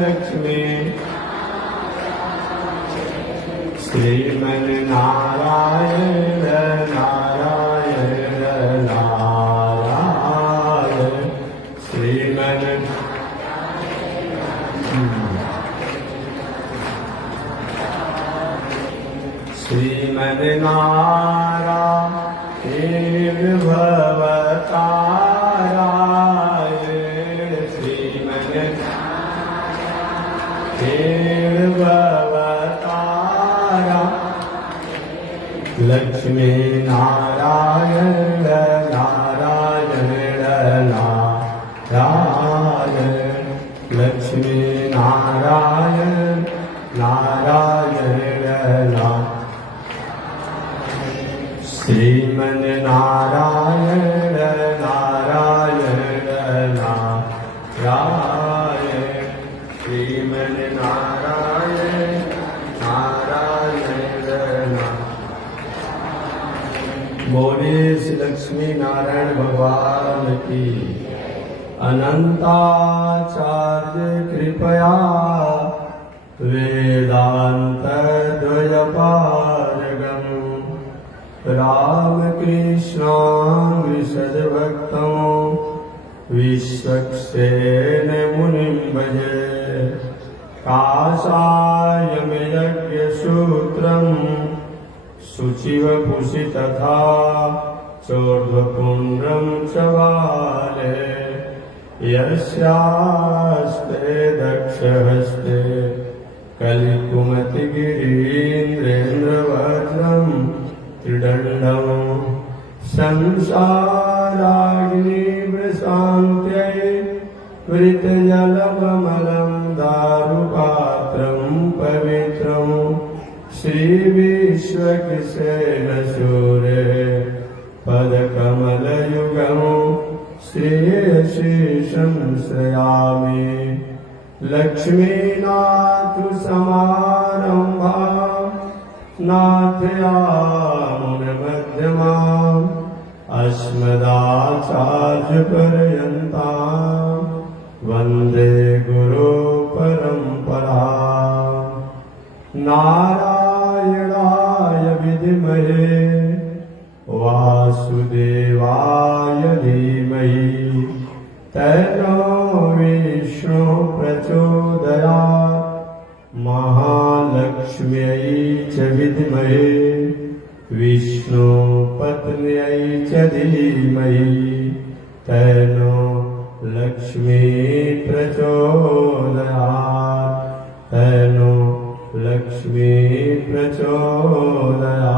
लक्ष्मी श्रीमन नारायण नारायण नारायण श्रीमन श्रीमन नारायण भवतारायण श्रीमन नारायण भवतारा लक्ष्मी नारायण नारायण नारायण लक्ष्मी नारायण नारायण नारायण श्रीमन नारायण नारायण नारायण श्रीमन नारायण नारायण नारायण बोले श्री लक्ष्मी नारायण भगवान की अनंताचार्य कृपया वेदांत द्वयपारगम रामकृष्ण विशदभक्तम् विश्वक्सेन मुनिं भजे काषायमयज्ञसूत्रम् शुचिवपुषि तथा चोर्ध्वपुण्ड्रं च वाले यस्यास्ते दक्षहस्ते कलिकुमतिगिरीन्द्रेन्द्रवज्रम् त्रिदण्डम् संसाराग्निवृशान्त्यै वृतजलकमलं दारुपात्रं पवित्रं श्रीविश्वक्सेनसूरे पदकमलयुगं श्रेयशीशं श्रयामि लक्ष्मीनाथसमारम्भा नाथयामुनमध्यमाम् अस्मदाचार्यपर्यन्तां वन्दे गुरुपरम्पराम् नारायणाय विद्महे वासुदेवाय धीमहि तन्नो विष्णु प्रचोदयात् महालक्ष्म्यै च विद्महे विष्णुपत्न्यै च धीमहि तन्नो लक्ष्मी प्रचोदयात् तन्नो लक्ष्मी प्रचोदयात्।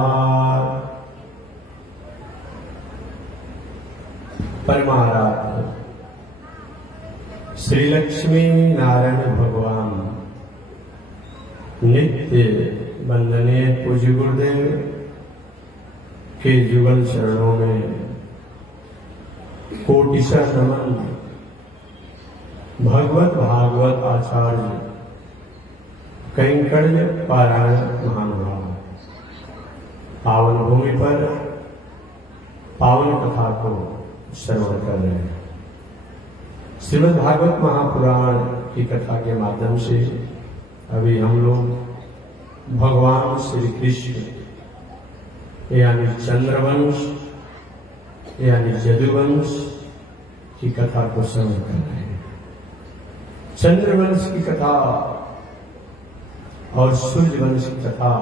परमाराध्य श्री लक्ष्मी नारायण भगवान नित्य वंदनीय पूज्य गुरुदेव के जुगल चरणों में कोटिशः नमन। भगवत भागवत आचार्य कैंकर्य पारायण महानुभाव पावन भूमि पर पावन कथा को श्रवण कर रहे हैं। श्रीमद् भागवत महापुराण की कथा के माध्यम से अभी हम लोग भगवान श्री कृष्ण यानी चंद्रवंश यानी यदुवंश की कथा को श्रवण कर रहे हैं। चंद्रवंश की कथा और सूर्यवंश की कथा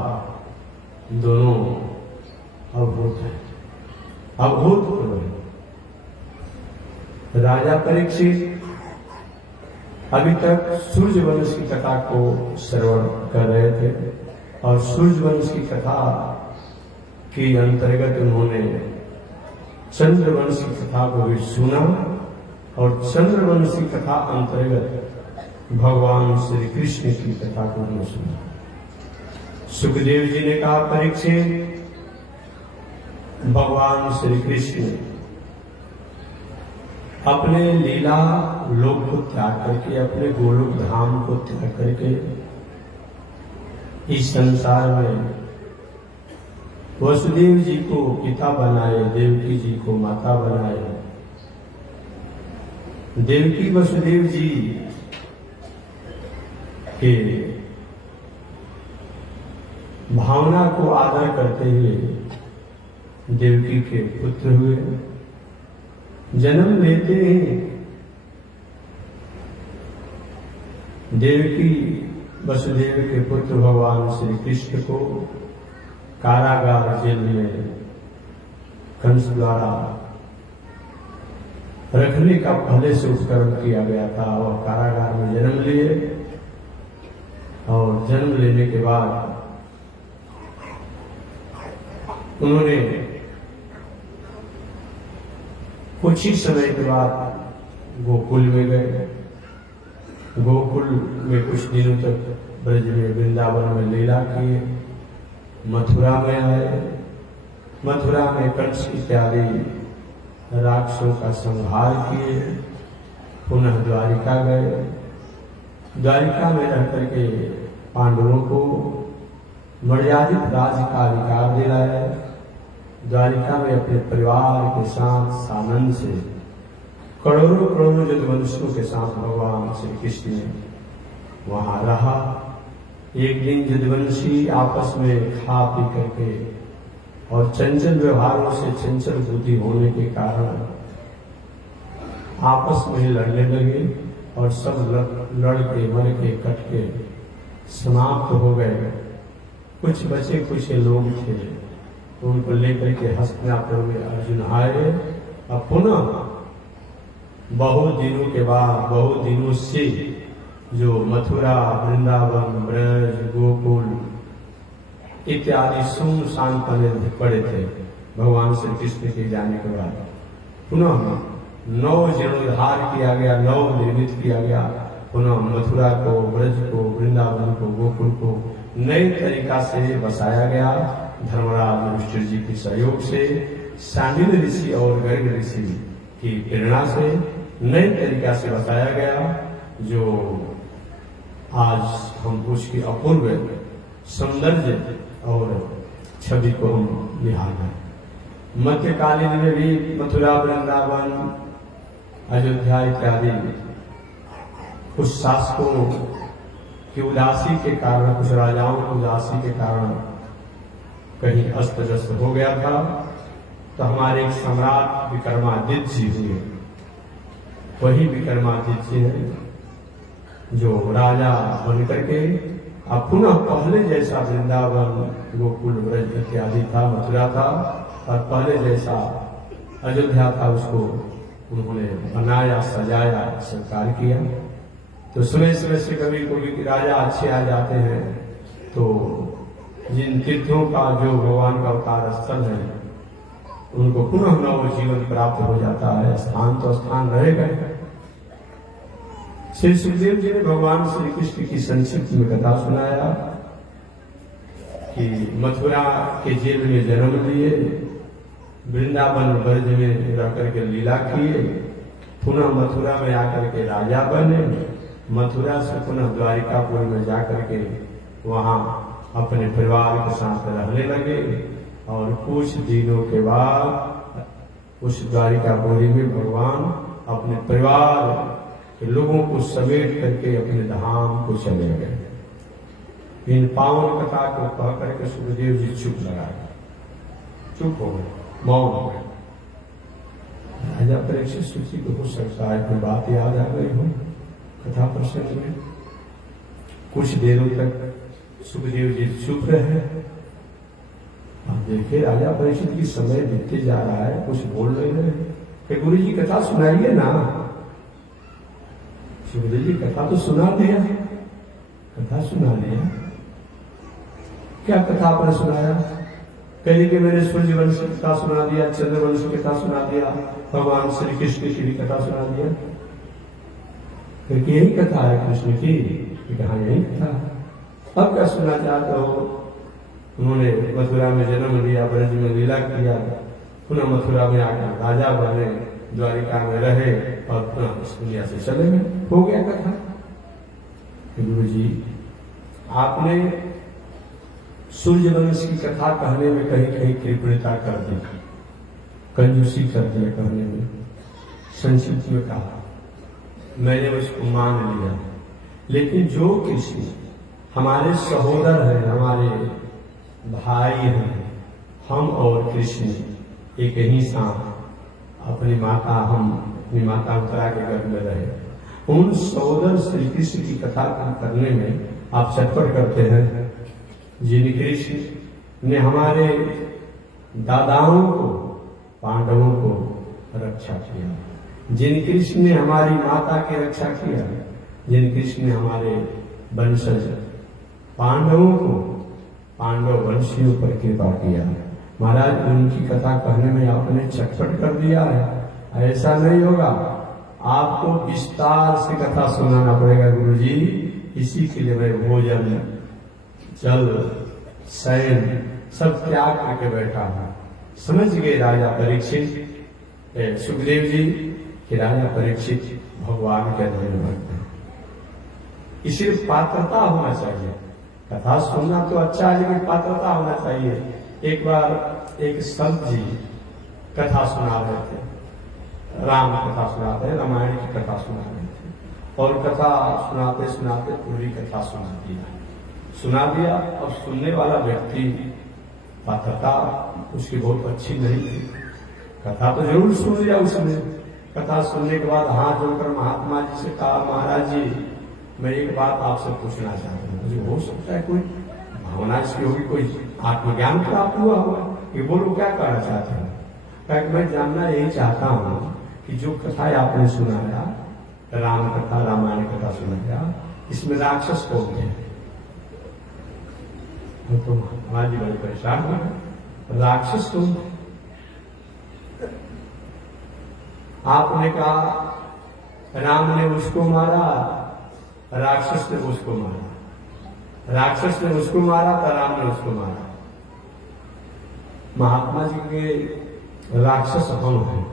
दोनों अद्भुत है, अभूतपूर्व है। राजा परीक्षित अभी तक सूर्यवंश की कथा को श्रवण कर रहे थे और सूर्यवंश की कथा के अंतर्गत उन्होंने चंद्रवंश की कथा को भी सुना और चंद्रवंश की कथा अंतर्गत भगवान श्री कृष्ण की कथा को भी सुना। सुखदेव जी ने कहा, परीक्षित भगवान श्री कृष्ण अपने लीला लोक को त्याग करके, अपने गोलोक धाम को त्याग करके इस संसार में वसुदेव जी को पिता बनाए, देवकी जी को माता बनाए देवकी वसुदेव जी के भावना को आदर करते हुए देवकी के पुत्र हुए। जन्म लेते ही देवकी वसुदेव के पुत्र भगवान श्री कृष्ण को कारागार जेल में कंस द्वारा रखने का पहले से उपकरण किया गया था और कारागार में जन्म लिए। और जन्म लेने के बाद उन्होंने कुछ ही समय के बाद गोकुल में गए। गोकुल में कुछ दिनों तक ब्रज में वृंदावन में लीला किए। मथुरा में आए। मथुरा में कंस इत्यादि राक्षसों का संहार किए। पुनः द्वारिका गए। द्वारिका में रह करके पांडवों को मर्यादित राज्य का अधिकार दिलाया। द्वारिका में अपने परिवार के साथ सानंद से करोड़ों करोड़ों यदुवंशियों के साथ भगवान श्री कृष्ण ने वहां रहा। एक दिन यदुवंशी आपस में खा पी करके और चंचल व्यवहारों से चंचल बुद्धि होने के कारण आपस में लड़ने लगे और सब लड़ के मर के कट के समाप्त हो गए। कुछ बचे कुछ लोग थे, उनको लेकर के हस्तिनापुर में अर्जुन आए। अब पुनः बहुत दिनों के बाद, बहुत दिनों से जो मथुरा, वृंदावन, ब्रज, गोकुल इत्यादि सुनसान पड़े थे भगवान श्री कृष्ण के जाने के बाद, पुनः नव जीर्णोद्धार किया गया, नव निर्मित किया गया। पुनः मथुरा को, ब्रज को, वृंदावन को, गोकुल को नए तरीका से बसाया गया। धर्मराज युधिष्ठिर जी के सहयोग से, सांडिल्य ऋषि और गर्ग ऋषि की प्रेरणा से नए तरीका से बताया गया, जो आज हम उसकी अपूर्व सौंदर्य और छवि को हम निहार रहे। मध्यकालीन में भी मथुरा, वृंदावन, अयोध्या इत्यादि कुछ शासकों की उदासी के कारण, कुछ राजाओं की उदासी के कारण कहीं अस्त व्यस्त हो गया था। तो हमारे एक सम्राट विक्रमादित्य जी हुए। वही विक्रमादित्य जी है जो राजा बनकर के अब पुनः पहले जैसा वृंदावन, गोकुल, ब्रज इत्यादि था, मथुरा था, और पहले जैसा अयोध्या था, उसको उन्होंने बनाया, सजाया, सत्कार किया। तो समय समय से कभी कभी राजा अच्छे आ जाते हैं तो जिन तीर्थों का जो भगवान का अवतार स्थल है उनको पुनः नव जीवन प्राप्त हो जाता है। स्थान तो स्थान रहेगा। श्री सुखदेव जी ने भगवान श्री कृष्ण की संक्षिप्त में कथा सुनाया कि मथुरा के जेल में जन्म लिए, वृंदावन ब्रज में रह करके लीला किए, पुनः मथुरा में आकर के राजा बने, मथुरा से पुनः द्वारिकापुर में जाकर के वहां अपने परिवार के साथ रहने लगे। और कुछ दिनों के बाद उस द्वारिकापुरी में भगवान अपने परिवार के लोगों को समेट करके अपने धाम को चले गए। इन पावन कथा को कह करके सुखदेव जी चुप लगा गए, चुप हो गए, मौन हो गए। राजा परीक्षित सोची को हो सकता है कोई बात याद आ गई हो कथा प्रसंग में। कुछ देरों तक सुखदेव जी चुप रहे। अब देखिए राजा परीक्षित की समय बीतते जा रहा है, कुछ बोल नहीं रहे। गुरु जी कथा सुनाइए ना। सुखदेव जी कथा तो सुना दिया, कथा सुना दिया। क्या कथा आपने सुनाया? कहीं कि मैंने सूर्यवंश की कथा सुना दिया, चंद्रवंश की कथा सुना दिया, भगवान श्री कृष्ण की भी कथा सुना दिया। क्योंकि यही कथा है कृष्ण की, कहा यही कथा। अब क्या सुनना चाहते हो? उन्होंने मथुरा में जन्म लिया, ब्रज में लीला किया, पुनः मथुरा में आकर राजा बने, द्वारिका में रहे और पुनः इस दुनिया से चले गए। हो गया कथा। गुरु जी आपने सूर्यवंश की कथा कहने में कहीं कहीं कृपणता कर दी, कंजूसी कर दिया कहने में। संक्षिप्त में कहा मैंने उसको मान लिया। लेकिन जो कृष्ण हमारे सहोदर हैं, हमारे भाई हैं, हम और कृष्ण एक ही साथ अपनी माता, हम अपनी माता उत्तरा के गर्भ में रहे, उन सहोदर श्री कृष्ण की कथा करने में आप चटपट करते हैं। जिन कृष्ण ने हमारे दादाओं को, पांडवों को रक्षा किया, जिन कृष्ण ने हमारी माता की रक्षा किया, जिन कृष्ण ने हमारे वंशज पांडवों को, पांडव वंशियों पर कृपा किया, महाराज उनकी कथा कहने में आपने चटपट कर दिया है। ऐसा नहीं होगा, आपको विस्तार से कथा सुनाना पड़ेगा गुरुजी। इसी के लिए मैं भोजन, जल, शयन सब त्याग करके बैठा हूं। समझ गए राजा परीक्षित, सुखदेव जी कि राजा परीक्षित भगवान के अधीन भक्त हैं, इसलिए पात्रता होना चाहिए। कथा सुनना तो अच्छा है, लेकिन पात्रता होना चाहिए। एक बार एक संत जी कथा सुना रहे थे, राम कथा सुना रहे, रामायण की कथा सुना रहे थे, और कथा सुनाते सुनाते पूरी कथा सुना दिया। और सुनने वाला व्यक्ति पात्रता उसकी बहुत अच्छी नहीं थी। कथा तो जरूर सुन लिया उसने। कथा सुनने के बाद हाथ जोड़कर महात्मा जी से कहा, महाराज जी मैं एक बात आपसे पूछना चाहता हूँ। मुझे हो सकता है कोई भावना इसकी होगी, कोई आत्मज्ञान प्राप्त हुआ होगा, ये बोलो क्या कहना चाहते हैं। क्या मैं जानना यही चाहता हूँ कि जो कथा आपने सुनाया, राम कथा, रामायण कथा सुनाया, इसमें राक्षस कौन है? तो महाराज जी बड़े परेशान हुए, राक्षस कौन? आपने कहा राम ने उसको मारा, राक्षस ने उसको मारा, राक्षस ने उसको मारा तो राम ने उसको मारा। महात्मा जी के राक्षस हम हैं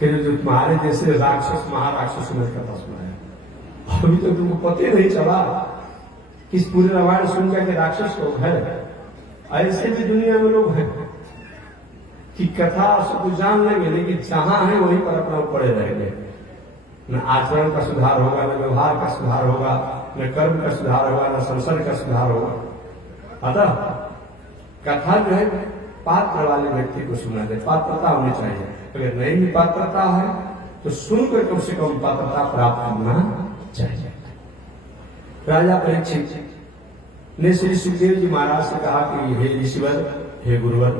कि जो तुम्हारे जैसे राक्षस महाराक्षस ने कथा सुनाया। अभी तो तुमको पता नहीं चला कि इस पूरे रामायण सुनकर के राक्षस लोग हैं। ऐसे भी दुनिया में लोग हैं कि कथा सब जान लेंगे, लेकिन जहां है वहीं पर अपना पड़े रहेंगे। न आचरण का सुधार होगा, न व्यवहार का सुधार होगा, न कर्म का सुधार होगा, न संसार का सुधार होगा। अतः कथा जो है पात्र वाले व्यक्ति को सुना दे, पात्रता होनी चाहिए। अगर नहीं भी पात्रता है तो सुनकर कम से कम पात्रता प्राप्त करना चाहिए। राजा परीक्षित ने श्री सुखदेव जी महाराज से कहा कि हे ईश्वर, हे गुरुवर,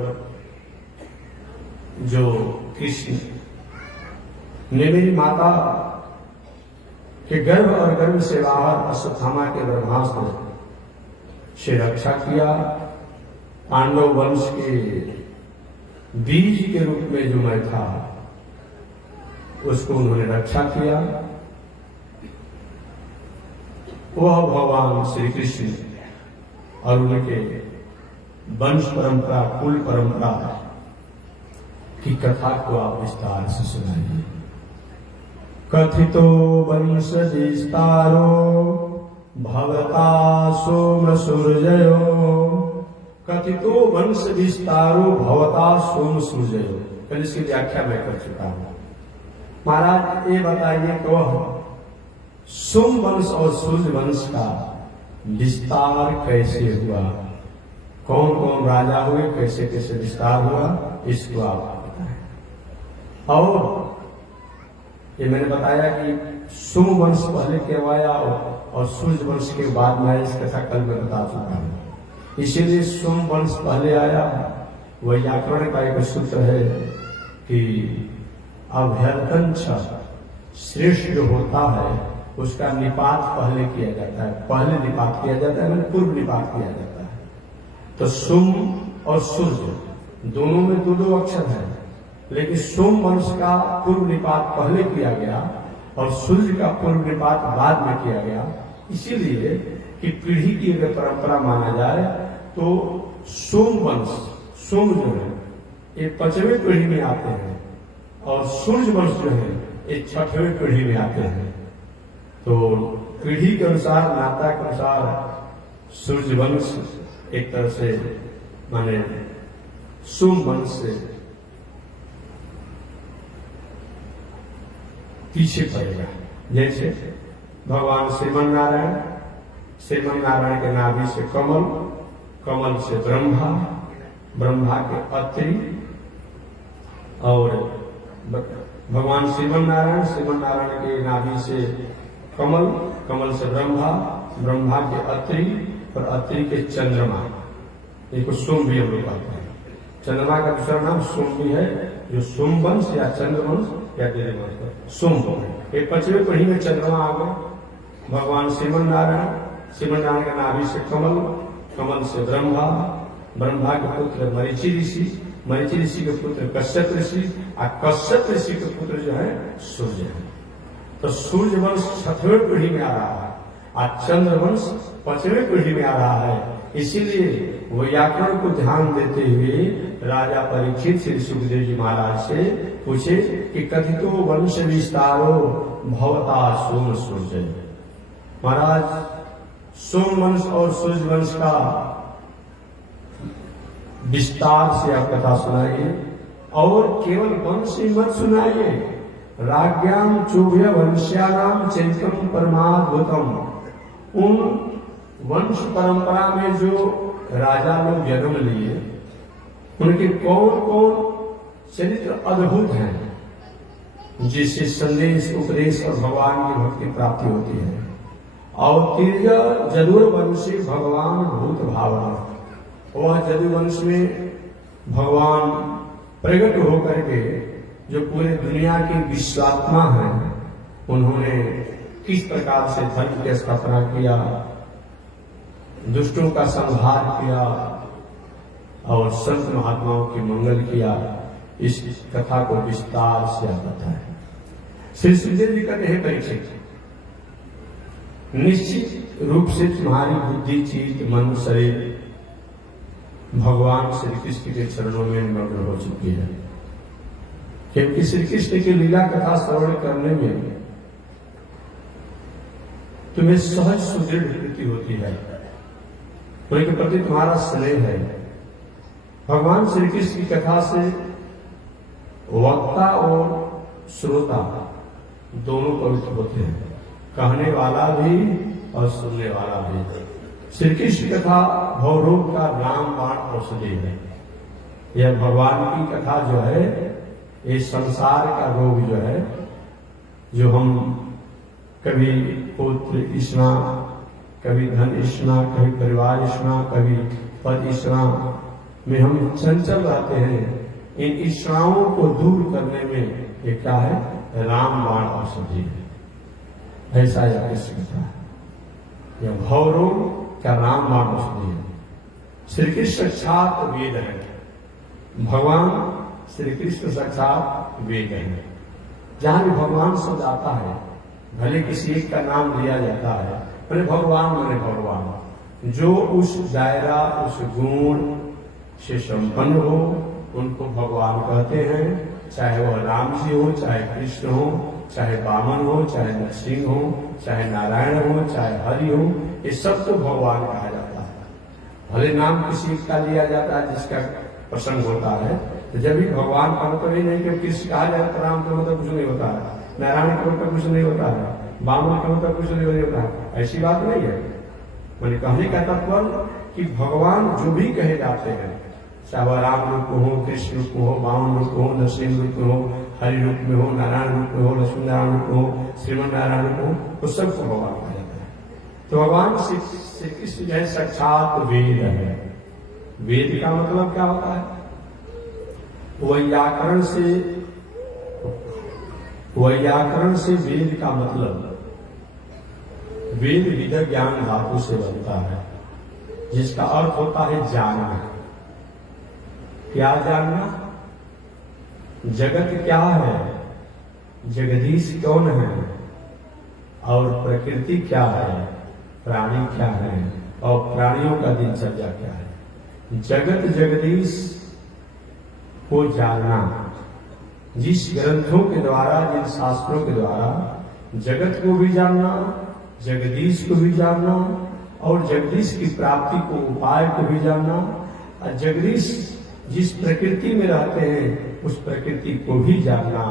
जो कृष्ण ने मेरी माता के गर्भ और गर्भ से बाहर अश्वत्थामा के ब्रह्मास्त्र से रक्षा किया, पांडव वंश के बीज के रूप में जो मैं था उसको उन्होंने रक्षा किया। वह भगवान श्री कृष्ण और उनके वंश परंपरा, कुल परंपरा की कथा को आप विस्तार से सुनाइए। कथितो वंश विस्तारो भवता सोम सूर्ययो, कथितो वंश विस्तारो भवता सोम सूर्ययो। कल इसकी व्याख्या मैं कर चुका हूं। महाराज ये बताइए कि वह सोम वंश और सूर्य वंश का विस्तार कैसे हुआ, कौन कौन राजा हुए, कैसे कैसे विस्तार हुआ, इसको आप बताएं। और ये मैंने बताया कि सोम वंश पहले क्यों आया और सूर्य वंश के बाद में इस कथा कल मैं बता चुका हूं। इसीलिए सोम वंश पहले आया। वह व्याकरण का एक सूत्र है कि अभ्यर्थन श्रेष्ठ जो होता है उसका निपात पहले किया जाता है, पहले निपात किया जाता है, मतलब पूर्व निपात किया जाता है। तो सोम और सूर्य दोनों में दो अक्षर है, लेकिन सोम वंश का पूर्व निपात पहले किया गया और सूर्य का पूर्व निपात बाद में किया गया। इसीलिए कि पीढ़ी की अगर परंपरा माना जाए तो सोम वंश, सोम जो है ये 5वीं पीढ़ी में आते हैं और सूर्य वंश जो है ये 6वीं पीढ़ी में आते हैं। तो पीढ़ी के अनुसार, नाता के अनुसार सूर्य वंश एक तरह से माने सोम वंश से पीछे पड़ेगा। जैसे भगवान श्रीमन नारायण के नाभि से कमल, कमल से ब्रह्मा, ब्रह्मा के अत्रि, और भगवान श्रीमन नारायण के नाभि से कमल, कमल से ब्रह्मा, ब्रह्मा के अत्रि, और अत्रि के चंद्रमा, इसको सोम भी हम लोग कहते हैं। चंद्रमा का दूसरा नाम सोम भी है, जो सोमवंश या चंद्रवंश या देववंश सोम है। ये 5वें पीढ़ी में चंद्रमा आ गए। भगवान श्रीमन नारायण के नाभि से कमल, कमल से ब्रह्मा, ब्रह्मा के पुत्र मरीचि ऋषि, मरीचि ऋषि के पुत्र कश्यप ऋषि, और कश्यप ऋषि के पुत्र जो है सूर्य है। तो सूर्य वंश 6वें पीढ़ी में आ रहा है, और चंद्रवंश 5वें पीढ़ी में आ रहा है। इसीलिए व्याकरण को ध्यान देते हुए राजा परीक्षित श्री सुखदेव जी महाराज से पूछे कि कथितो वंश विस्तारो भवता सोम सूर्य। महाराज, सोम वंश और सूर्य वंश का विस्तार से आप कथा सुनाइए, और केवल वंश ही मत सुनाइए। राज्ञाम चोभ्य वंश्यानाम चैतम परमाद्भुतम। उन वंश परंपरा में जो राजा लोग जन्म लिए, उनके कौन कौन चरित्र अद्भुत हैं, जिससे संदेश, उपदेश और भगवान की भक्ति प्राप्ति होती है। और तीर्य जदुर्वंशी भगवान भूत भावना, वह जदुवंश में भगवान प्रकट होकर के जो पूरे दुनिया की विश्वात्मा है, उन्होंने किस प्रकार से धर्म की स्थापना किया, दुष्टों का संहार किया और संत महात्माओं की मंगल किया, इस कथा को विस्तार से आप बताएं। श्री सुखदेव जी कहते हैं परीक्षित, निश्चित रूप से तुम्हारी बुद्धि, चित्त, मन, शरीर भगवान श्री कृष्ण के चरणों में निमग्न हो चुकी है, क्योंकि श्री कृष्ण की लीला कथा श्रवण करने में तुम्हें सहज सुदृढ़ वृत्ति होती है, उनके प्रति तुम्हारा स्नेह है। भगवान श्री कृष्ण की कथा से वक्ता और श्रोता दोनों पवित्र होते हैं, कहने वाला भी और सुनने वाला भी। श्री कृष्ण कथा भवरोग का रामबाण औषधि है। यह भगवान की कथा जो है, ये संसार का रोग जो है, जो हम कभी पुत्र इष्णा, कभी धन इष्णा, कभी परिवार इष्णा, कभी पद इष्णा में हम चंचल रहते हैं, इन इष्णाओं को दूर करने में ये क्या है, रामबाण औषधि है। ऐसा यह कृष्ण कथा है, यह भवरोग का रामबाण औषधि है। श्री कृष्ण साक्षात वेद है, भगवान श्री कृष्ण साक्षात वेद है। जहां भी भगवान शब्द आता है, भले किसी एक का नाम लिया जाता है, मैंने भगवान, जो उस दायरा, उस गुण से संपन्न हो, उनको भगवान कहते हैं। चाहे वह राम जी हो, चाहे कृष्ण हो, चाहे वामन हो, चाहे नरसिंह हो, चाहे नारायण हो, चाहे हरि हो, ये सबको भगवान कहा जाता है। भले नाम किसी एक का लिया जाता है जिसका प्रसंग होता है, तो जब भी भगवान का मतलब ही नहीं कि कृष्ण कहा जाए तो राम का मतलब कुछ नहीं होता है, नारायण का मतलब कुछ नहीं होता है, वामन का मतलब कुछ नहीं होता है, ऐसी बात नहीं है। मैंने कहने का तात्पर्य कि भगवान जो भी कहे जाते हैं, चाहे वह राम रूप हो, कृष्ण रूप हो, वामन रूप हो, नरसिंह रूप हो, हरि रूप में हो, नारायण रूप में हो, लक्ष्मी नारायण रूप हो, श्रीमन नारायण रूप हो, तो सबको भगवान कहा जाता है। तो भगवान श्री कृष्ण जो है साक्षात वेद है। वेद का मतलब क्या होता है? वैयाकरण से वेद का मतलब, वेद विद ज्ञान धातु से बनता है, जिसका अर्थ होता है जानना। क्या जानना? जगत क्या है, जगदीश कौन है, और प्रकृति क्या है, प्राणी क्या है, और प्राणियों का दिनचर्या क्या है। जगत जगदीश को जानना, जिस ग्रंथों के द्वारा, जिन शास्त्रों के द्वारा जगत को भी जानना, जगदीश को भी जानना, और जगदीश की प्राप्ति को, उपाय को भी जानना, और जगदीश जिस प्रकृति में रहते हैं उस प्रकृति को भी जानना,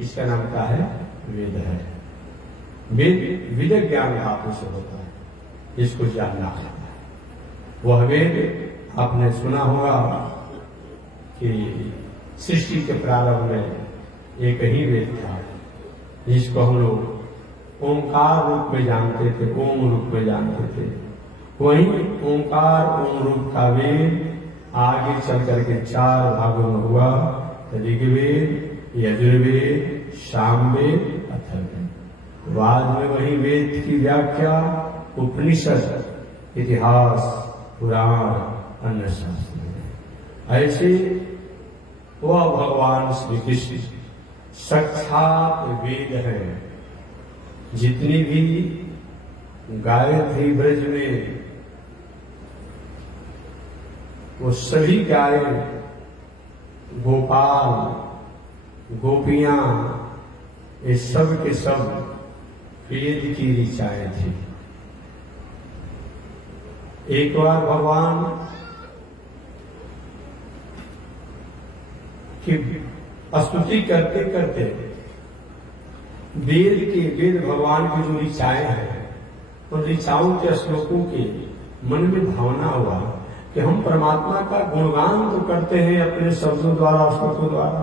इसका नाम क्या है? वेद है। वेद विदक ज्ञान धातु से होता है, इसको जानना है। वह वेद आपने सुना होगा कि सृष्टि के प्रारंभ में एक ही वेद था, जिसको हम लोग ओंकार रूप में जानते थे, ओम रूप में जानते थे। वही ओंकार ओम रूप का वेद आगे चल करके 4 भागों में हुआ, ऋग्वेद, यजुर्वेद, सामवेद, अथर्ववेद। बाद में वही वेद की व्याख्या उपनिषद, इतिहास, पुराण, अन्य शास्त्र। ऐसे वह भगवान श्री कृष्ण साक्षात वेद है। जितनी भी गायें थी ब्रज में, वो सभी गायें, गोपाल, गोपियां, ये सब के सब वेद की ऋचाएं थी। एक बार भगवान की स्तुति करते करते वेद भगवान की जो ऋचाएं हैं, उन ऋचाओं के श्लोकों के मन में भावना हुआ कि हम परमात्मा का गुणगान तो करते हैं अपने शब्दों द्वारा, श्लोकों द्वारा,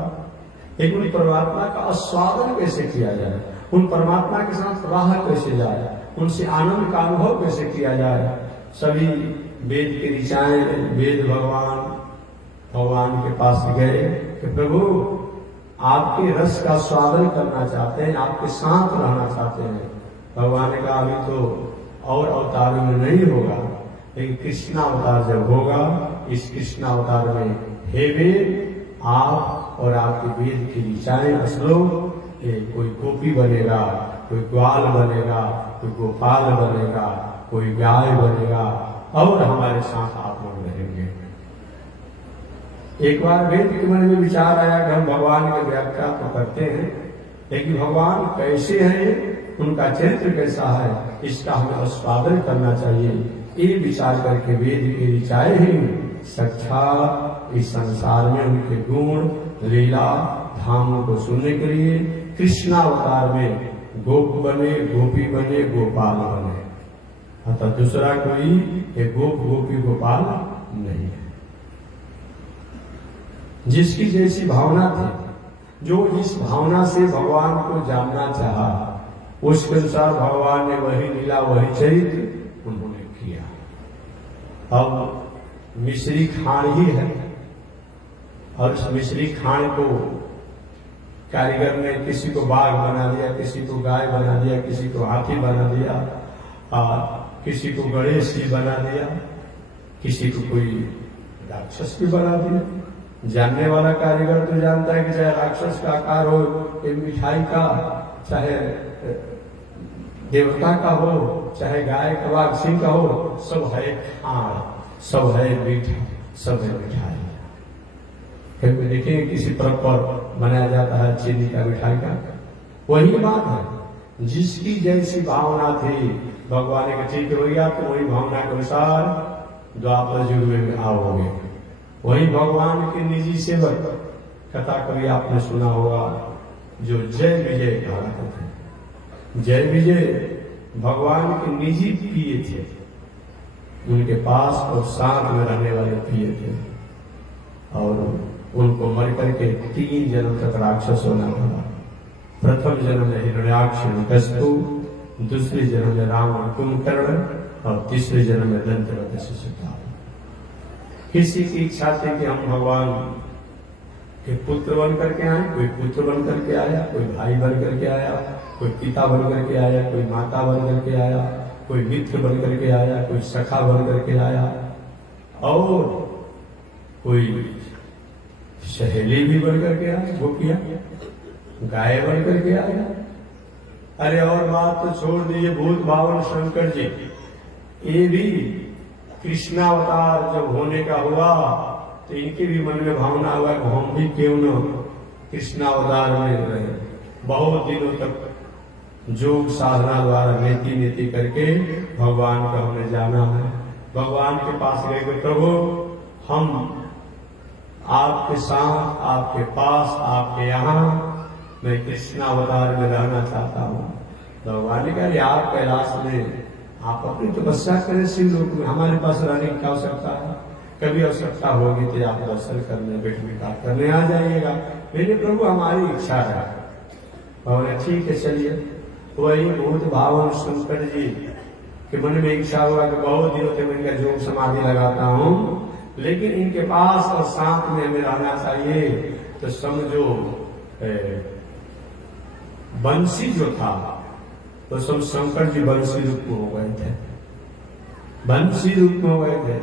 लेकिन उन परमात्मा का आस्वादन कैसे किया जाए, उन परमात्मा के साथ राह कैसे जाए, उनसे आनंद का अनुभव कैसे किया जाए। सभी वेद के ऋचाएं, वेद भगवान के पास गए कि प्रभु आपके रस का स्वादन करना चाहते हैं, आपके साथ रहना चाहते हैं। भगवान ने कहा अभी तो और अवतारों में नहीं होगा, लेकिन कृष्णावतार जब होगा, इस कृष्णावतार में हे वेद, आप और आपके वेद की ऋचाएं श्लोक, कोई गोपी बनेगा, कोई ग्वाल बनेगा, कोई गोपाल बनेगा, कोई गाय बनेगा, और हमारे साथ आप लोग रहेंगे। एक बार वेद के मन में विचार आया कि हम भगवान की व्याख्या तो करते हैं, लेकिन भगवान कैसे हैं, उनका चरित्र कैसा है, इसका हमें आस्वादन करना चाहिए। ये विचार करके वेद की ऋचाएं ही साक्षात इस संसार में उनके गुण, लीला, धामों को सुनने के लिए कृष्णावतार में गोप बने, गोपी बने, गोपाल बने। अतः दूसरा कोई गोप, गोपी, गोपाल नहीं है। जिसकी जैसी भावना थी, जो जिस भावना से भगवान को जानना चाहा, उसके अनुसार भगवान ने वही लीला, वही चरित्र उन्होंने किया। अब मिश्री खान ही है, और उस मिश्री खान को कारीगर ने किसी को बाघ बना दिया, किसी को गाय बना दिया, किसी को हाथी बना दिया, किसी को गणेश जी बना दिया, किसी को कोई राक्षस भी बना दिया। जानने वाला कारीगर तो जानता है कि चाहे राक्षस का आकार हो, मिठाई का, चाहे देवता का हो, चाहे गाय का, बाघ सिंह का हो, सब है खाण, सब है मीठा, सब है मिठाई। फिर देखेंगे किसी पर्व पर बनाया जाता है चीनी का, मिठाई का। वही बात है, जिसकी जैसी भावना थी, भगवान ने ठीक हो गया तो वही भावना के अनुसार द्वापर युग में आओगे। वही भगवान के निजी सेवक, कथा कभी आपने सुना होगा, जो जय विजय कहलाते थे। जय विजय भगवान के निजी प्रिय थे, उनके पास और साथ में रहने वाले प्रिय थे, और उनको मर करके 3 जन्म तक राक्षस होना पड़ा। प्रथम जन्म में हिरण्याक्ष कस्तु, दूसरे जन्म में रावण कुंभकर्ण, और तीसरे जन्म में दंतवत शिशुपाल। किसी की इच्छा थी कि हम भगवान के पुत्र बन करके आए, कोई पुत्र बन करके आया, कोई भाई बन करके आया, कोई पिता बन करके आया, कोई माता बन करके आया, कोई मित्र बन करके आया, कोई सखा बन करके आया, और कोई सहेली भी बन करके आया, गोपियां, गाय बन करके आया। अरे और बात तो छोड़ दीजिए, भूत भावन शंकर जी, ये भी कृष्णावतार जब होने का हुआ तो इनके भी मन में भावना हुआ कि हम भी क्यों न कृष्णावतार में रहे। बहुत दिनों तक योग साधना द्वारा नीति करके भगवान को हमने जाना है। भगवान के पास गए कि प्रभु, हम आपके साथ, आपके पास, आपके यहाँ मैं कृष्ण अवतार में रहना चाहता हूँ। भगवान ने कहा आप कैलाश में आप अपनी तपस्या करें, शिव लोक में, हमारे पास रहने की क्या आवश्यकता है? कभी आवश्यकता होगी तो आप दर्शन करने भेंट विकार करने आ जाइएगा। मेरे प्रभु हमारी इच्छा है। और ठीक है चलिए। वही भूत भावन शंकर जी के मन में इच्छा हुआ कि बहुत दिनों से मैं इनका योग समाधि लगाता हूँ, लेकिन इनके पास और साथ में हमें रहना चाहिए। तो समझो बंसी जो था तो सब शंकर जी बंसी रूप में हो गए थे, बंसी रूप में हो गए थे।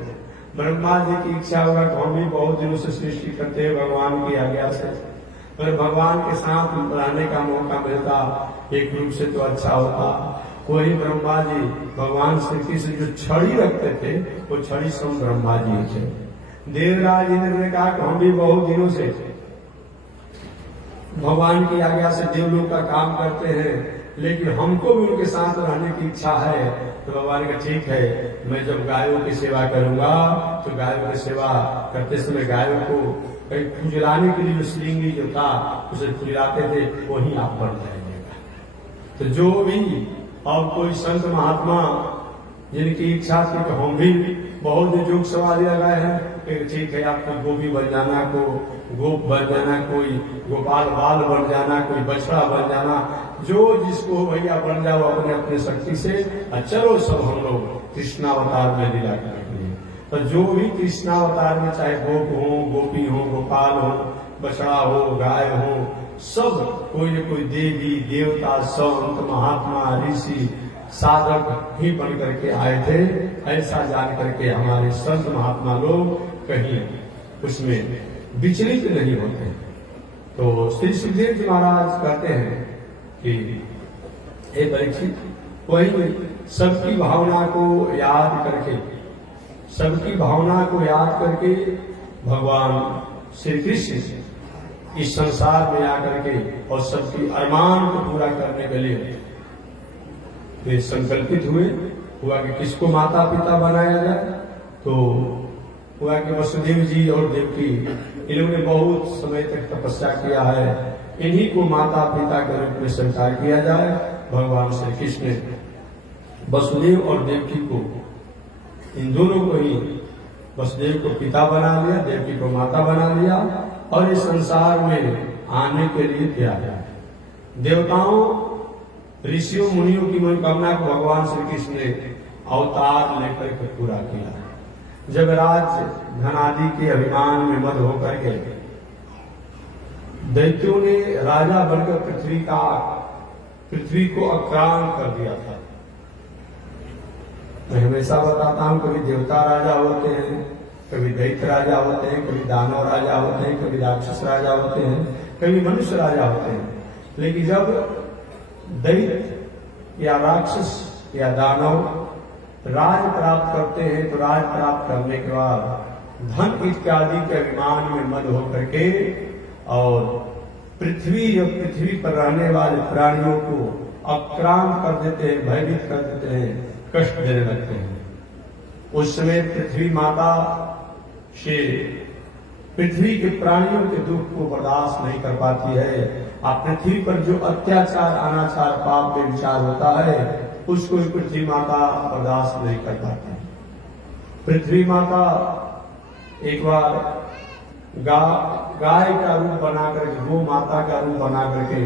ब्रह्मा जी की इच्छा हुआ कि हम भी बहुत दिनों से सृष्टि करते हैं भगवान की आज्ञा से, पर भगवान के साथ रहने का मौका मिलता एक रूप से तो अच्छा होता। वही ब्रह्मा जी भगवान श्री कृष्ण जो छड़ी रखते थे वो छड़ी सब ब्रह्मा जी थे। देवराज इंद्र ने कहा कि हम भी बहुत दिनों से भगवान की आज्ञा से देवलोक का काम करते हैं, लेकिन हमको भी उनके साथ रहने की इच्छा है। तो भगवान का ठीक है, मैं जब गायों की सेवा करूंगा तो गायों की सेवा करते समय गायों को कहीं खुजलाने के लिए जो श्रृंगी जो था उसे खुजलाते थे, वही आप बन जाएंगे। तो जो भी और कोई संत महात्मा जिनकी इच्छा थी कि हम भी बहुत योग समाधि लगाए हैं, ठीक है आपको गोपी बन जाना, को गोप बन जाना, कोई गोपाल बाल बन जाना, कोई बछड़ा बन जाना, जो जिसको भैया बन जाओ अपने अपने शक्ति से। चलो सब हम लोग कृष्णावतार में लीला करने के लिए। तो जो भी कृष्णावतार में चाहे गोप हो, गोपी हो, गोपाल हो, बछड़ा हो, गाय हो, सब कोई न कोई देवी देवता संत महात्मा ऋषि साधक ही बन करके आए थे। ऐसा जान करके हमारे संत महात्मा लोग कहीं उसमें विचलित नहीं होते। तो श्री सुखदेव जी महाराज कहते हैं कि हे परीक्षित, वही सबकी भावना को याद करके, सबकी भावना को याद करके भगवान श्री कृष्ण इस संसार में आकर के और सबकी अरमान को पूरा करने के लिए वे संकल्पित हुआ कि किसको माता पिता बनाया जाए। तो हुआ कि वसुदेव जी और देवकी इन्होंने बहुत समय तक तपस्या किया है, इन्हीं को माता पिता के रूप में स्वीकार किया जाए। भगवान श्री कृष्ण ने वसुदेव और देवकी को, इन दोनों को ही, वसुदेव को पिता बना लिया, देवकी को माता बना लिया और इस संसार में आने के लिए तैयार है। देवताओं ऋषियों मुनियों की मनोकामना को भगवान श्री कृष्ण ने अवतार लेकर के पूरा किया। जब राज धनादि के अभिमान में मद होकर के दैत्यों ने राजा बनकर पृथ्वी को आक्रांत कर दिया था। मैं हमेशा बताता हूं, कभी देवता राजा होते हैं, कभी दैत्य राजा होते हैं, कभी दानव राजा होते हैं, कभी राक्षस राजा होते हैं, कभी मनुष्य राजा होते हैं। लेकिन जब दैत्य या राक्षस या दानव राज प्राप्त करते हैं तो राज प्राप्त करने के बाद धन इत्यादि के अभिमान में मद होकर के और पृथ्वी पर रहने वाले प्राणियों को आक्रांत कर देते हैं, भयभीत कर देते हैं, कष्ट देने लगते हैं। उस समय पृथ्वी माता से पृथ्वी के प्राणियों के दुख को बर्दाश्त नहीं कर पाती है। आप पृथ्वी पर जो अत्याचार अनाचार पाप में विचार होता है उसको पृथ्वी माता बर्दाश्त नहीं कर पाती। पृथ्वी माता एक बार गाय का रूप बनाकर, गो माता का रूप बना करके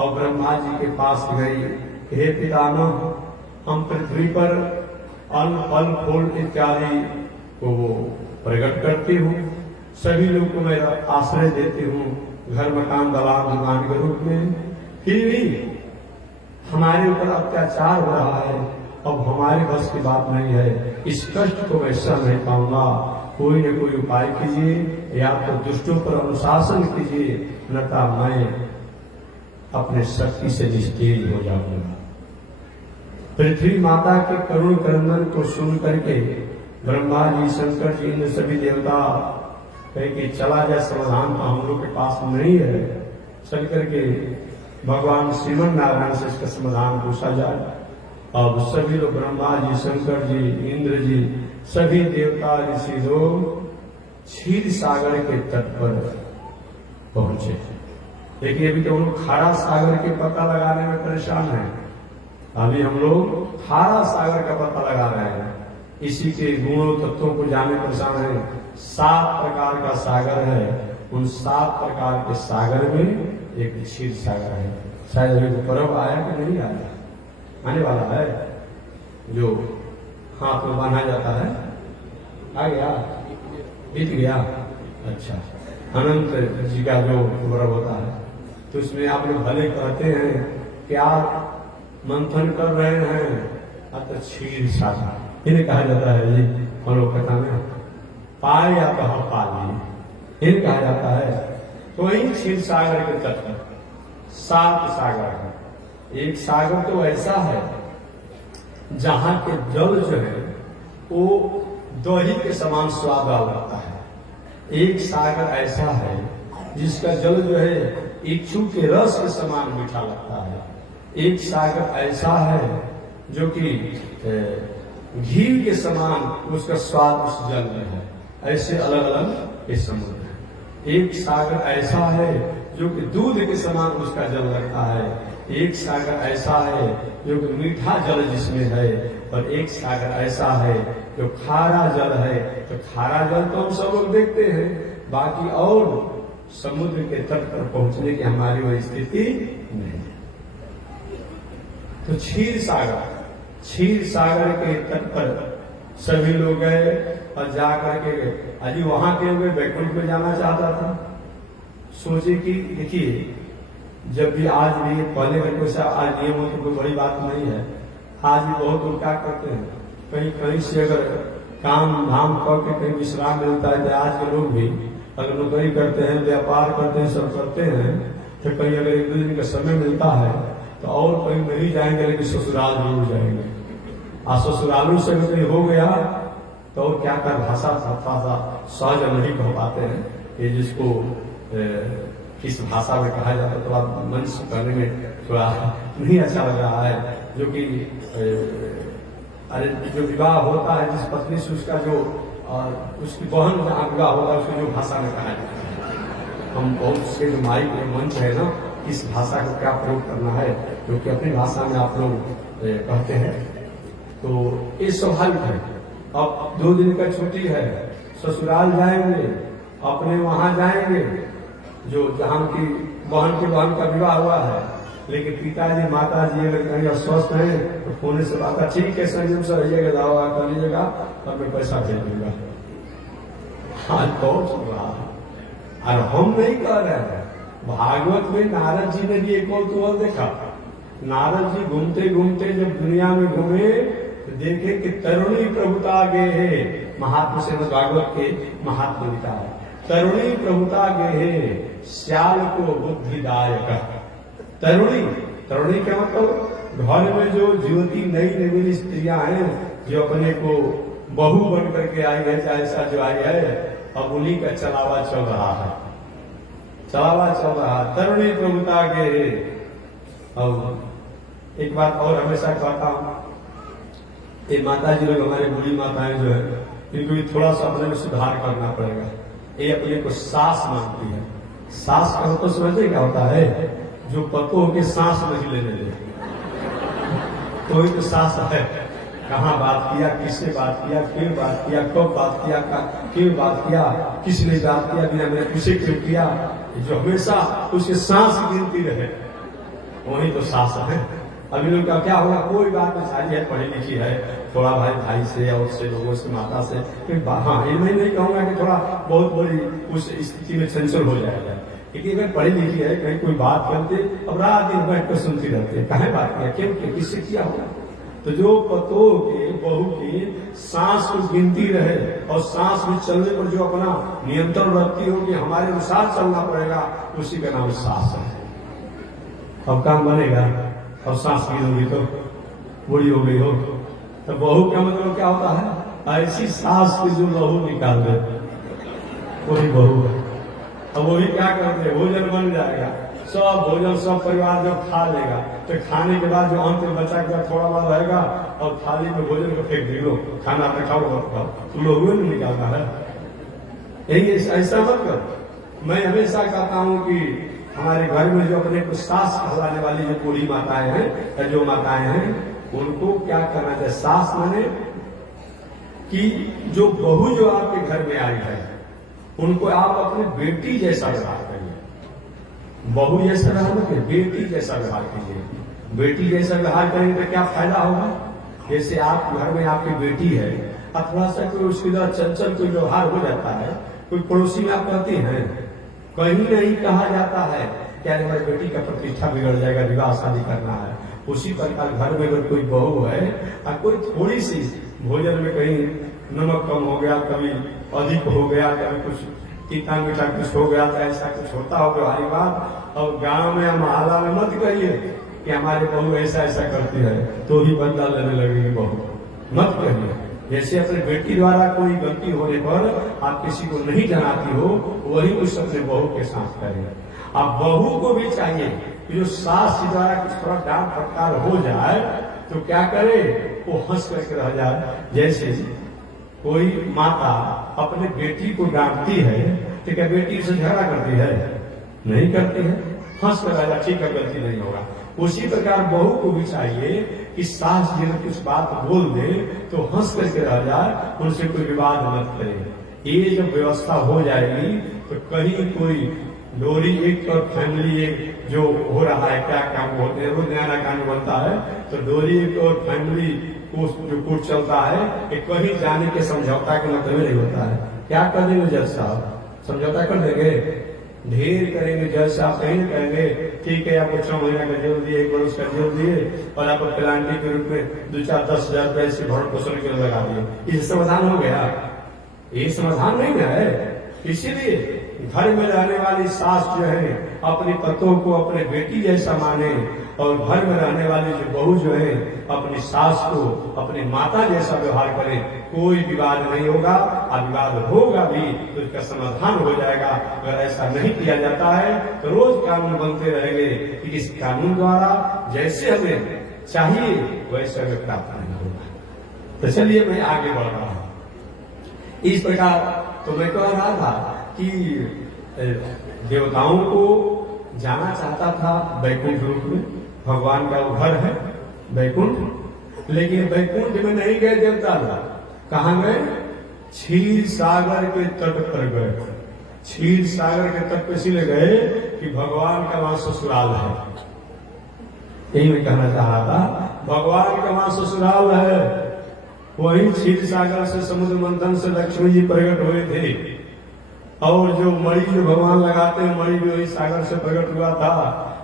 और ब्रह्मा जी के पास गई, हे पितामह, हम पृथ्वी पर अन्न फल फूल इत्यादि को प्रकट करती हूँ, सभी लोग को मैं आश्रय देती हूँ, घर मकान दलान दुकान के रूप में, फिर भी हमारे ऊपर अत्याचार हो रहा है, अब हमारे बस की बात नहीं है, इस कष्ट को मैं सह नहीं पाऊंगा, कोई न कोई उपाय कीजिए या तो दुष्टों पर अनुशासन कीजिए, अन्यथा मैं अपने शक्ति से निस्तेज हो जाऊंगा। पृथ्वी माता के करुण क्रंदन को सुन करके ब्रह्मा जी, शंकर जी, इन सभी देवता कहे कि चला जाए, समाधान तो हम लोग के पास नहीं है, चल करके भगवान श्रीमन नारायण से इसका समाधान पूछा जाए। अब सभी लोग, ब्रह्मा जी, शंकर जी, इंद्र जी, सभी देवता ऋषि लोग क्षीर सागर के तट पर पहुंचे। देखिए अभी तो हम लोग खारा सागर के पता लगाने में परेशान हैं। अभी हम लोग खारा सागर का पता लगा रहे हैं, इसी के गुणों तत्वों को जानने परेशान है। 7 प्रकार का सागर है, उन 7 प्रकार के सागर में एक क्षीर सागर है। शायद अभी पर्व आया कि नहीं आया, आने वाला है, जो हाथ में बांधा जाता है, आ गया, बीत गया। अच्छा, अनंत जी का जो पर्व होता है, तो उसमें आप लोग भले कहते हैं कि आप मंथन कर रहे हैं, अतः क्षीर सागर इन्हें कहा जाता है जी। हम लोग कथा में पाए या कहा पाली इन्हें कहा जाता है। तो वही क्षीर सागर के तट पर 7 सागर है। एक सागर तो ऐसा है जहां के जल जो है वो दही के समान स्वाद लगता है। एक सागर ऐसा है जिसका जल जो है इच्छू के रस के समान मीठा लगता है। एक सागर ऐसा है जो कि घी के समान उसका स्वाद उस जल में है। ऐसे अलग अलग इस समुद्र है। एक सागर ऐसा है जो कि दूध के समान उसका जल लगता है। एक सागर ऐसा है जो कि मीठा जल जिसमें है, और एक सागर ऐसा है जो खारा जल है। तो खारा जल तो हम सब लोग देखते हैं, बाकी और समुद्र के तट पर पहुंचने की हमारी वह स्थिति नहीं। तो क्षीर सागर के तट पर सभी लोग गए और जाकर के अजी वहां के हुए बैकुंठ में जाना चाहता था। सोचे कि देखिए जब भी आज भी पहले का कोई आज नियम हो तो कोई बड़ी बात नहीं है। आज भी बहुत लोग क्या करते हैं, कहीं कहीं से अगर काम धाम करके कहीं विश्राम मिलता है, तो आज के लोग भी अगर नौकरी करते हैं, व्यापार करते हैं, सब करते हैं, तो कहीं अगर 1-2 दिन का समय मिलता है तो और कहीं नहीं जाएंगे, लेकिन ससुराल जरूर जाएंगे। और ससुरालू से कहीं हो गया तो और क्या कर भाषा सहज नहीं कह पाते हैं। ये जिसको किस भाषा में कहा जाता है, थोड़ा मंच करने में थोड़ा नहीं अच्छा लग रहा है। जो कि अरे जो विवाह होता है जिस पत्नी से उसका जो उसकी बहन विवाह होता है, उसको जो भाषा में कहा जाता है, हम बहुत से जो माइक मंच है ना, इस भाषा को क्या प्रयोग करना है, क्योंकि अपनी भाषा में आप लोग कहते हैं। तो ये स्वाभाविक है। अब 2 दिन का छुट्टी है, ससुराल जाएंगे, अपने वहां जाएंगे जो जहां की बहन का विवाह हुआ है। लेकिन पिताजी माताजी अगर कहीं अस्वस्थ है तो फोन से बात, ठीक है संजम से रहिएगा, दावा कर लीजिएगा, तब मैं पैसा भेज दूंगा। आज बहुत सुन रहा है, और हम नहीं कह रहे हैं। भागवत में नारद जी ने भी एक और देखा। नारद जी घूमते घूमते जब दुनिया में घूमे तो देखे कि तरुणी प्रभुता गे है। महात्मा से भागवत के महात्मा लिखा है, तरुणी प्रभुता गे है श्याल को बुद्धिदायक। तरुणी क्या मतलब, घर में जो युवती नई नवीन स्त्रियां हैं जो अपने को बहू बन करके आई है, चाहे ऐसा जो आई है, अब उन्हीं का चलावा चल रहा है। तरुणी प्रभुता के। और एक बात और हमेशा कहता हूं, ये माता जी लोग हमारे बूढ़ी माताएं जो है, इनको भी थोड़ा सा अपने में सुधार करना पड़ेगा। ये अपने को सास मानती है। सास का तो समझे क्या होता है, जो पतों के सांस नहीं लेने दे, तो ही तो सास है। कहाँ बात किया, किसने बात किया, क्यों बात किया, कब बात किया, क्यों बात किया, किसने बात किया, बिना मैंने किसे क्यों किया, जो हमेशा उसके सांस गिनती रहे, वही तो सास है। अभी लोग का क्या होगा, कोई बात नहीं, सारी है, पढ़ी लिखी है, थोड़ा भाई से और से लोगों से माता से, हाँ ये मैं नहीं कहूंगा कि थोड़ा बहुत बड़ी उस स्थिति में चंचल हो जाएगा। क्योंकि अगर पढ़ी लिखी है, कहीं कोई बात करते अब रात दिन बैठ कर सुनती रहती है, कहे बात किया, क्यों किससे किया होगा। तो जो पतों के बहू की सांस को गिनती रहे और सांस में चलने पर जो अपना नियंत्रण रखती हो कि हमारे अनुसार चलना पड़ेगा, उसी का नाम सास है। अब काम बनेगा, अब सांस गिनोगी तो बूढ़ी हो गई हो, तो बहू का मतलब क्या होता है, ऐसी सास की जो बहू निकाल दे वही बहू है। अब वही क्या करते, भोजन बन जाएगा, सब भोजन सब परिवार जब खा लेगा, तो खाने के बाद जो अंत में बचा के थोड़ा बहुत रहेगा और थाली में भोजन को फेंक दे, लो खाना रखाओ, तुम लोग नहीं निकालना है। यही ऐसा मत कर। मैं हमेशा कहता हूं कि हमारे घर में जो अपने को सास कहलाने वाली जो बूढ़ी माताएं हैं या जो माताएं हैं, उनको क्या करना चाहिए? सास माने कि जो बहू जो आपके घर में आई है, उनको आप अपनी बेटी जैसा व्यवहार करिए। बहू जैसा व्यवहार करिए, बेटी जैसा व्यवहार कीजिए। बेटी जैसा व्यवहार करेंगे तो क्या फायदा होगा? जैसे आप घर में आपकी बेटी है, और थोड़ा सा कोई उसके द्वारा चंचल कोई व्यवहार हो जाता है, कोई पड़ोसी में आप कहती हैं, कहीं नहीं कहा जाता है क्या हमारी बेटी का प्रतिष्ठा बिगड़ जाएगा, विवाह शादी करना है। उसी प्रकार घर में अगर कोई बहू है और कोई थोड़ी सी भोजन में कहीं नमक कम हो गया, कभी अधिक हो गया, कभी कुछ तीखा मीठा कुछ हो गया, तो ऐसा कुछ होता हो भारी बात, और गांव में मोहल्ला में मत कहिए कि हमारी बहू ऐसा ऐसा करती है, तो ही बदला लेने लगेगी बहू, मत कहिए। जैसे अपने बेटी द्वारा कोई गलती होने पर आप किसी को नहीं जनाती हो, वही उस अपने बहू के साथ करें। आप बहू को भी चाहिए कि जो सास द्वारा कुछ थोड़ा डांट फटकार हो जाए तो क्या करे, वो हंस करके रह जाए। जैसे कोई माता अपने बेटी को डांटती है तो क्या बेटी से झगड़ा करती है? नहीं करती है, हंस कर रह जाए, ठीक है गलती नहीं होगा। उसी प्रकार बहू को भी चाहिए कि सास जी ने कुछ बात बोल दे तो हंस करके रह जाए, उनसे कोई विवाद मत करे। ये जब व्यवस्था हो जाएगी तो कहीं कोई डोरी एक और फैमिली एक जो हो रहा है, क्या काम होते हैं, रोज नया नया काम बनता है, तो डोरी एक और फैमिली को जो कोर्ट चलता है, एक कहीं जाने के समझौता के मतलब नहीं होता है। क्या कर देंगे जज साहब? समझौता कर देंगे? ढेर करेंगे जज साहब, कहीं कहेंगे ठीक है आपको 6 महीना का जेल दिए, 1 वर्ष का जेल दिए, और आपको पेनाल्टी के रूप में 2-4-10 हजार रुपए से भरण पोषण के लिए लगा दिए। ये समाधान हो गया? ये समाधान नहीं है। इसीलिए घर में रहने वाली सास जो है अपनी पतों को अपने बेटी जैसा माने, और घर में रहने वाली जो बहू जो है अपनी सास को अपनी माता जैसा व्यवहार करे। कोई विवाद नहीं होगा, और विवाद होगा भी तो इसका समाधान हो जाएगा। अगर ऐसा नहीं किया जाता है तो रोज कानून बनते रहेंगे कि इस कानून द्वारा जैसे हमें चाहिए वैसे हमें प्राप्त नहीं होगा। तो चलिए मैं आगे बढ़ रहा हूं। इस प्रकार तो मैं कह रहा था कि देवताओं को जाना चाहता था वैकुंठ रूप में, भगवान का घर है वैकुंठ, लेकिन वैकुंठ में नहीं गए देवता लोग। कहाँ गए? क्षीर सागर के तट पर गए। क्षीर सागर के तट पर इसलिए गए कि भगवान का वहां ससुराल है। यही मैं कहना चाह रहा था, भगवान का वहां ससुराल है। वही क्षीर सागर से समुद्र मंथन से लक्ष्मी जी प्रकट हुए थे, और जो मणि जो भगवान लगाते हैं, मणि भी वही सागर से प्रकट हुआ था।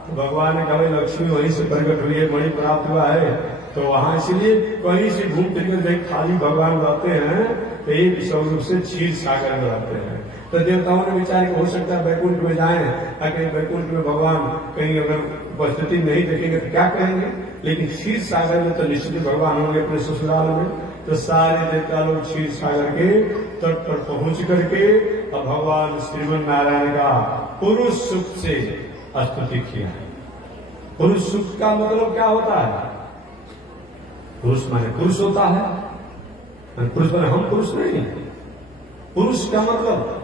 तो भगवान ने कहा लक्ष्मी वहीं से प्रकट हुई है, मणि प्राप्त हुआ है। तो वहां इसलिए कहीं से घूम फिर कर देख खाली भगवान रहते हैं, तो एक स्वरूप से क्षीर सागर में रहते हैं। तो देवताओं ने विचार हो सकता है वैकुंठ में जाएं, अगर वैकुंठ में भगवान कहीं अगर उपस्थिति नहीं देखेंगे तो क्या कहेंगे, लेकिन क्षीर सागर में तो निश्चित भगवान होंगे अपने ससुराल में। तो सारे देवता लोग क्षीर सागर के तट पर पहुंच करके अब भगवान श्रीमन नारायण का पुरुष सुख से स्तुति किया। पुरुष सुख का मतलब क्या होता है? पुरुष माने पुरुष होता है, पुरुष माने हम पुरुष नहीं। पुरुष का मतलब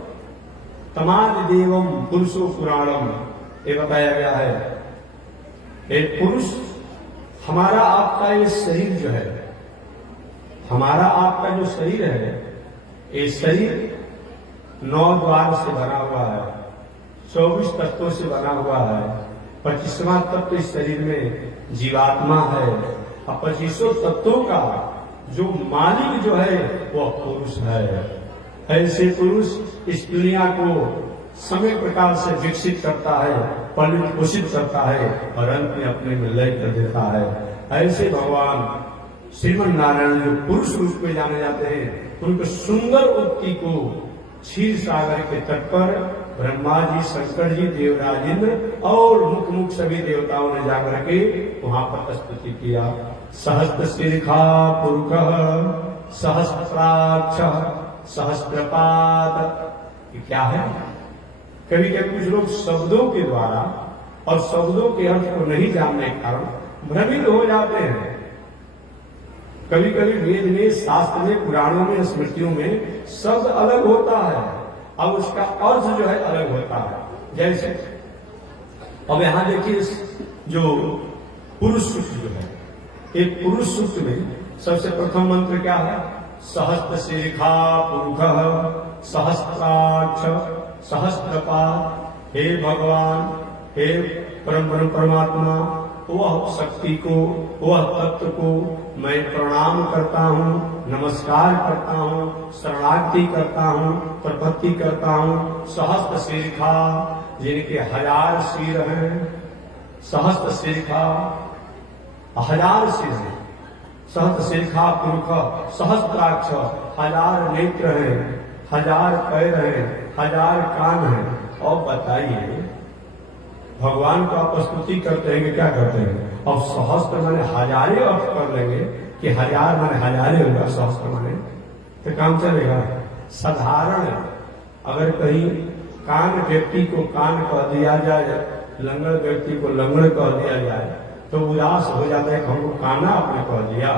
तमाद देवम पुरुषो पुराणम, ये बताया गया है। एक पुरुष हमारा आपका ये शरीर जो है, हमारा आपका जो शरीर है, ये शरीर 9 द्वार से बना हुआ है, 24 तत्वों से बना हुआ है। 25वां तत्व इस शरीर में जीवात्मा है, और 25 तत्वों का जो मालिक जो है वह पुरुष है। ऐसे पुरुष इस दुनिया को समय प्रकार से विकसित करता है, पालित पोषित करता है, और अंत में अपने में लय कर देता है। ऐसे भगवान श्रीमन नारायण जो पुरुष रूप में जाने जाते हैं, उनको सुंदर उक्ति को क्षीर सागर के तट पर ब्रह्मा जी, शंकर जी, देवराज इंद्र और मुख मुख सभी देवताओं ने जाकर के वहां पर स्तुति किया। सहस्त्र शीर्षा पुरुष सहस्त्राक्ष सहस्त्रपाद। ये क्या है? कभी कभी कुछ लोग शब्दों के द्वारा और शब्दों के अर्थ को नहीं जानने के कारण भ्रमित हो जाते हैं। कभी कभी वेद में, शास्त्र में, पुराणों में, स्मृतियों में शब्द अलग होता है और उसका अर्थ जो है अलग होता है। जैसे अब यहां देखिए जो पुरुष सूक्त जो है, एक पुरुष सूक्त में सबसे प्रथम मंत्र क्या है? सहस्त्र शीर्षा पुरुष सहस्त्राक्ष सहस्त्रपाद। हे भगवान, हे परमात्मा, वह शक्ति को, वह तत्व को मैं प्रणाम करता हूँ, नमस्कार करता हूँ, शरणागति करता हूँ, प्रपत्ति करता हूँ। सहस्त्र शीर्षा, जिनके 1000 सिर हैं, सहस्त्र शीर्षा 1000 सिर हैं, सहस्त्र शीर्षा पुरुष सहस्त्राक्ष, 1000 नेत्र हैं, 1000 पैर हैं, 1000 कान हैं। और बताइए, भगवान को आप स्तुति करते हैं कि क्या करते हैं? अब सहस्त्र माने हजारे अर्थ कर लेंगे कि 1000 माने हजारे होगा, सहस्त्र माने तो काम चलेगा। साधारण अगर कहीं कान व्यक्ति को कान कह दिया जाए, लंगड़ व्यक्ति को लंगड़ कह दिया जाए, तो उदास हो जाता है कि हमको काना आपने कह दिया।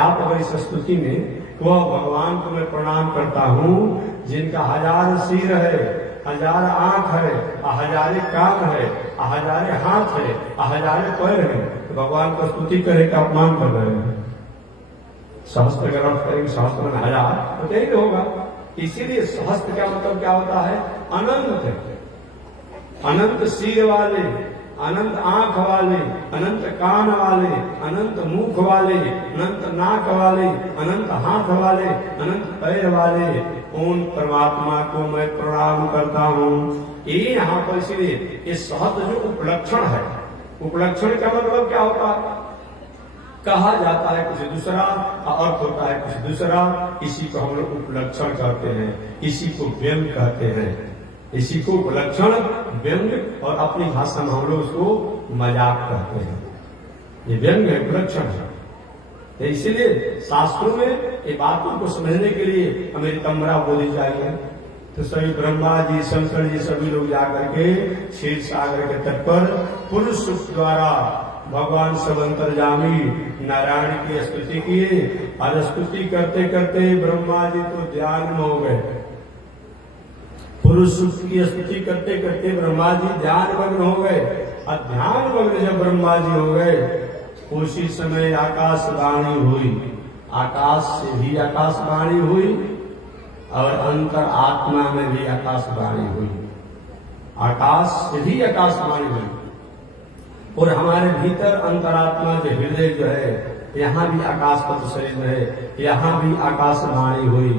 आप अगर इस स्तुति में वह भगवान को मैं प्रणाम करता हूँ जिनका 1000 सिर है, 1000 आंख है, 1000 कान है, 1000 हाथ है, 1000 पैर है, तो भगवान को स्तुति करे का अपमान कर रहे हैं। सहस्त्र का अर्थ करेंगे, सहस्त्र में 1000 तो यही होगा। इसीलिए सहस्त्र का मतलब क्या होता है? अनंत है, अनंत सिर वाले, अनंत आंख वाले, अनंत कान वाले, अनंत मुख वाले, अनंत नाक वाले, अनंत हाथ वाले, अनंत पैर वाले उन परमात्मा को मैं प्रणाम करता हूँ। ये यहाँ पर इसलिए ये सहस्त्र जो उपलक्षण है, उपलक्षण का मतलब क्या होता है? कहा जाता है कुछ दूसरा, अर्थ होता है कुछ दूसरा, इसी को हम लोग उपलक्षण कहते हैं, इसी को व्यंग कहते हैं, इसी को उपलक्षण, व्यंग और अपनी भाषा में हम लोग उसको मजाक कहते हैं। ये व्यंग है, उपलक्षण है। तो इसीलिए शास्त्रों में ये बातों को समझने के लिए हमें तमरा बोली चाहिए। तो सभी ब्रह्मा जी, शंकर जी सभी लोग जाकर के क्षीर सागर के तट पर पुरुष द्वारा भगवान सब अंतर्यामी नारायण की स्तुति किए। और स्तुति करते करते ब्रह्मा जी तो ध्यान में हो गए। पुरुष की स्तुति करते करते ब्रह्मा जी ध्यान मग्न हो गए। और ध्यान मग्न जब ब्रह्मा जी हो गए, उसी समय आकाशवाणी हुई, आकाश से भी आकाशवाणी हुई और अंतर आत्मा में भी आकाशवाणी हुई, आकाश से भी आकाशवाणी हुई। और हमारे भीतर अंतरात्मा जो हृदय जो है, यहाँ भी आकाशपत शरीर है, यहाँ भी आकाशवाणी हुई।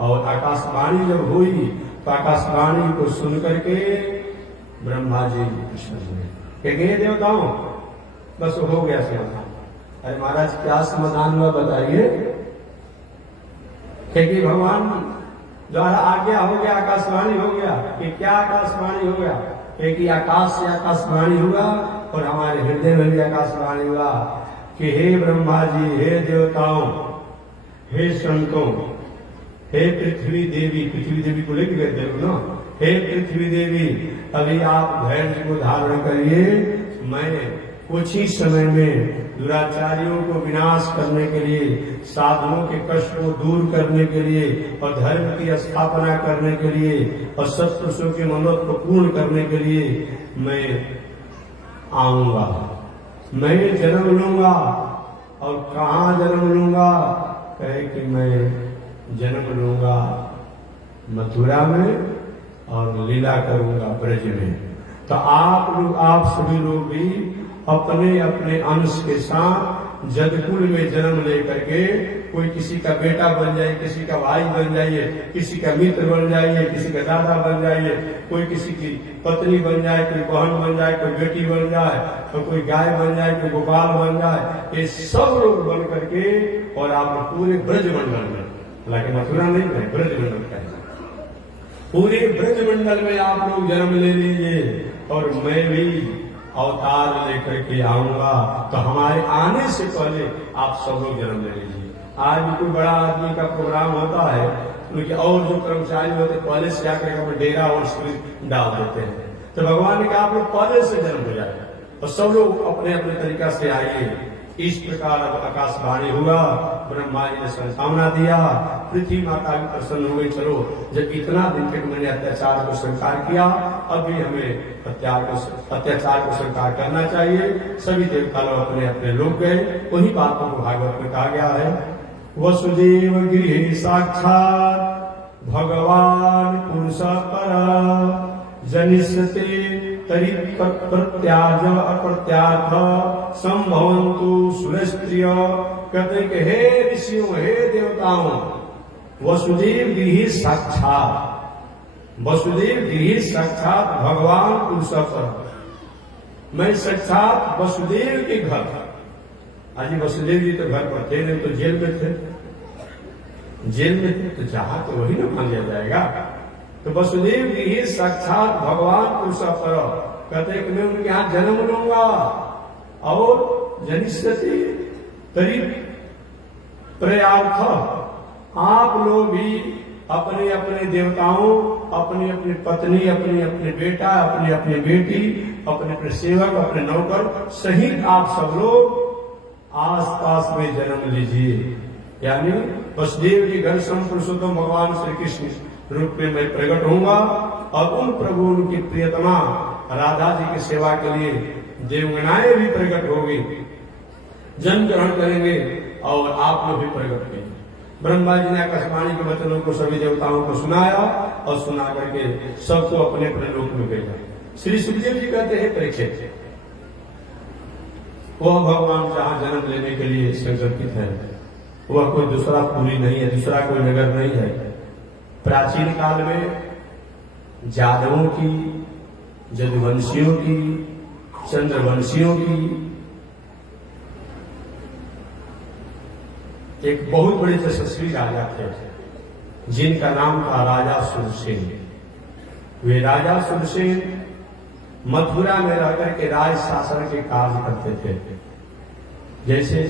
और आकाशवाणी जब हुई तो आकाशवाणी को सुन करके ब्रह्मा जी प्रसन्न हुए। हे देवताओं, बस हो गया समाधान। अरे महाराज क्या समाधान हुआ बताइए? क्योंकि भगवान द्वारा आज्ञा हो गया, आकाशवाणी हो गया। कि क्या आकाशवाणी हो गया? कि आकाश से आकाशवाणी हुआ और हमारे हृदय में भी आकाशवाणी हुआ कि हे ब्रह्मा जी, हे देवताओं, हे संतों, हे पृथ्वी देवी, पृथ्वी देवी को लेके गए थे ना, हे पृथ्वी देवी, अभी आप धैर्य को धारण करिए। मैं कुछ ही समय में दुराचारियों को विनाश करने के लिए, साधुओं के कष्ट को दूर करने के लिए और धर्म की स्थापना करने के लिए और सत्पुरुषों के मनोरथ को पूर्ण करने के लिए मैं आऊंगा। मैं जन्म लूंगा। और कहाँ जन्म लूंगा? कहे कि मैं जन्म लूंगा मथुरा में और लीला करूंगा ब्रज में। तो आप सभी लोग भी अपने अपने अंश के साथ जदकुल में जन्म लेकर के, कोई किसी का बेटा बन जाइए, किसी का भाई बन जाइए, किसी का मित्र बन जाइए, किसी का दादा बन जाइए, कोई किसी की पत्नी बन जाए, कोई बहन बन जाए, कोई बेटी बन जाए, तो कोई गाय बन जाए, कोई गोपाल बन जाए। ये सब लोग बन करके और आप पूरे ब्रज मंडल में, हालांकि मथुरा नहीं है, ब्रज मंडल का है, पूरे ब्रज मंडल में आप लोग जन्म ले लीजिए और मैं भी अवतार लेकर के आऊंगा। तो हमारे आने से पहले आप सब लोग जन्म ले लीजिए। आज भी कोई बड़ा आदमी का प्रोग्राम होता है, उनके और जो कर्मचारी होते हैं पहले से आकर अपना डेरा और स्कूल डाल देते हैं। तो भगवान ने कहा आप लोग पहले से जन्म हो जाए और सब लोग अपने अपने तरीका से आइए इस प्रकार अब आकाशवाणी हुआ, ब्रह्मा जी ने संभावना दिया, पृथ्वी माता भी प्रसन्न हो गई। चलो, जब इतना दिन तक मैंने अत्याचार को स्वीकार किया, अब भी हमें अत्याचार को स्वीकार करना चाहिए। सभी देवता लोग अपने अपने लोग गए। उन्हीं बातों को भागवत में कहा गया है, वसुदेव गृहे साक्षात भगवान पुरुष पर जनिष्यते तरी प्रत्याज अप्रत्याथ संभवन्तु सुरस्त्रिय। कहते कि हे ऋषियों, हे देवताओं, वसुदेव गृहे साक्षात, वसुदेव गृहे साक्षात भगवान पुरुष पर। मैं साक्षात वसुदेव के घर, आज वसुदेव जी तो घर पर थे, नहीं तो जेल में थे, जेल में थे तो जहां तो वही ना मान लिया जाएगा। तो वसुदेव गृहे साक्षात भगवान पुरुष पर, कहते कि मैं उनके यहां जन्म लूंगा और जनिष्यति तरी प्रयार्थ, आप लोग भी अपने अपने देवताओं, अपनी अपनी पत्नी, अपनी अपने बेटा, अपनी अपनी बेटी, अपने अपने सेवक, अपने नौकर सहित आप सब लोग आसपास में जन्म लीजिए। यानी वसुदेव जी घर पुरुषोत्तम भगवान श्री कृष्ण रूप में मैं प्रकट होऊंगा और उन प्रभु उनकी प्रियतमा राधा जी की सेवा के लिए देवगणाएं भी प्रकट होगी, जन्म ग्रहण करेंगे और आप लोग भी प्रकट होंगे। ब्रह्मा जी ने आकाशवाणी के वचनों को सभी देवताओं को सुनाया और सुना करके सबको अपने अपने लोक में भेजा। श्री सुखदेव जी कहते हैं, परीक्षित, वह भगवान जहां जन्म लेने के लिए संकल्पित है, वह कोई दूसरा पुरी नहीं है, दूसरा कोई नगर नहीं है। प्राचीन काल में जादवों की, जदुवंशियों की, चंद्रवंशियों की एक बहुत बड़े यशस्वी राजा थे, जिनका नाम था राजा सुरसेन। वे राजा सुरसेन मथुरा में रहकर के राज शासन के कार्य करते थे। जैसे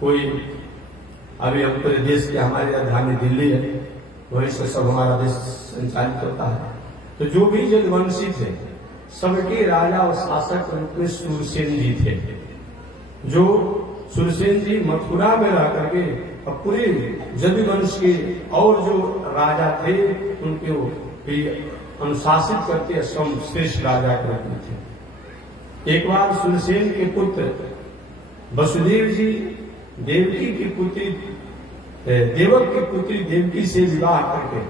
कोई अभी हम पूरे देश के, हमारी राजधानी दिल्ली है, वही से सब हमारा देश संचालित होता है। तो जो भी जदवंशी थे, सबके राजा और शासक रूप में सुरसेन जी थे। जो सुरसेन जी मथुरा में रह करके और पूरे जदुवंश के और जो राजा थे उनको भी अनुशासित करते श्रेष्ठ राजा के रूप में थे। एक बार सुरसेन के पुत्र वसुदेव जी देवकी की पुत्री, देवक की पुत्री देवकी से विवाह करके,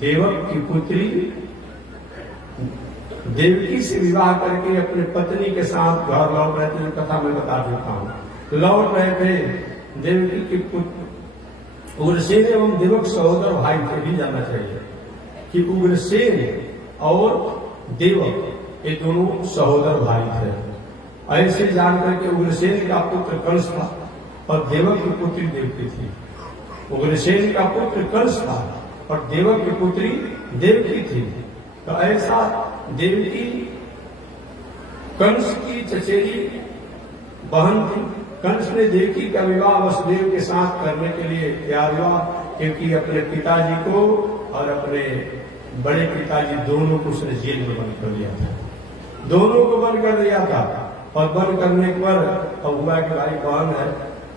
देवक की पुत्री देवकी से विवाह करके अपने पत्नी के साथ घर लौट रहे थे। कथा मैं बता देता हूँ। लौट रहे थे, देवकी के पुत्र उग्रसेन एवं देवक सहोदर भाई थे। भी जानना चाहिए कि उग्रसेन और देवक ये दोनों सहोदर भाई थे। ऐसे जानकर के उग्रसेन का पुत्र कंस था और देवक की पुत्री देवकी थी। उग्रसेन का पुत्र कंस था और देवक की पुत्री देवकी थी। तो ऐसा देवकी कंस की चचेरी बहन थी। कंस ने देवकी का विवाह वसुदेव के साथ करने के लिए तैयार हुआ, क्योंकि अपने पिताजी को और अपने बड़े पिताजी दोनों को उसने जेल में बंद कर दिया था। दोनों को बंद कर दिया था और बंद करने पर अब हुआ कि भाई बहन है,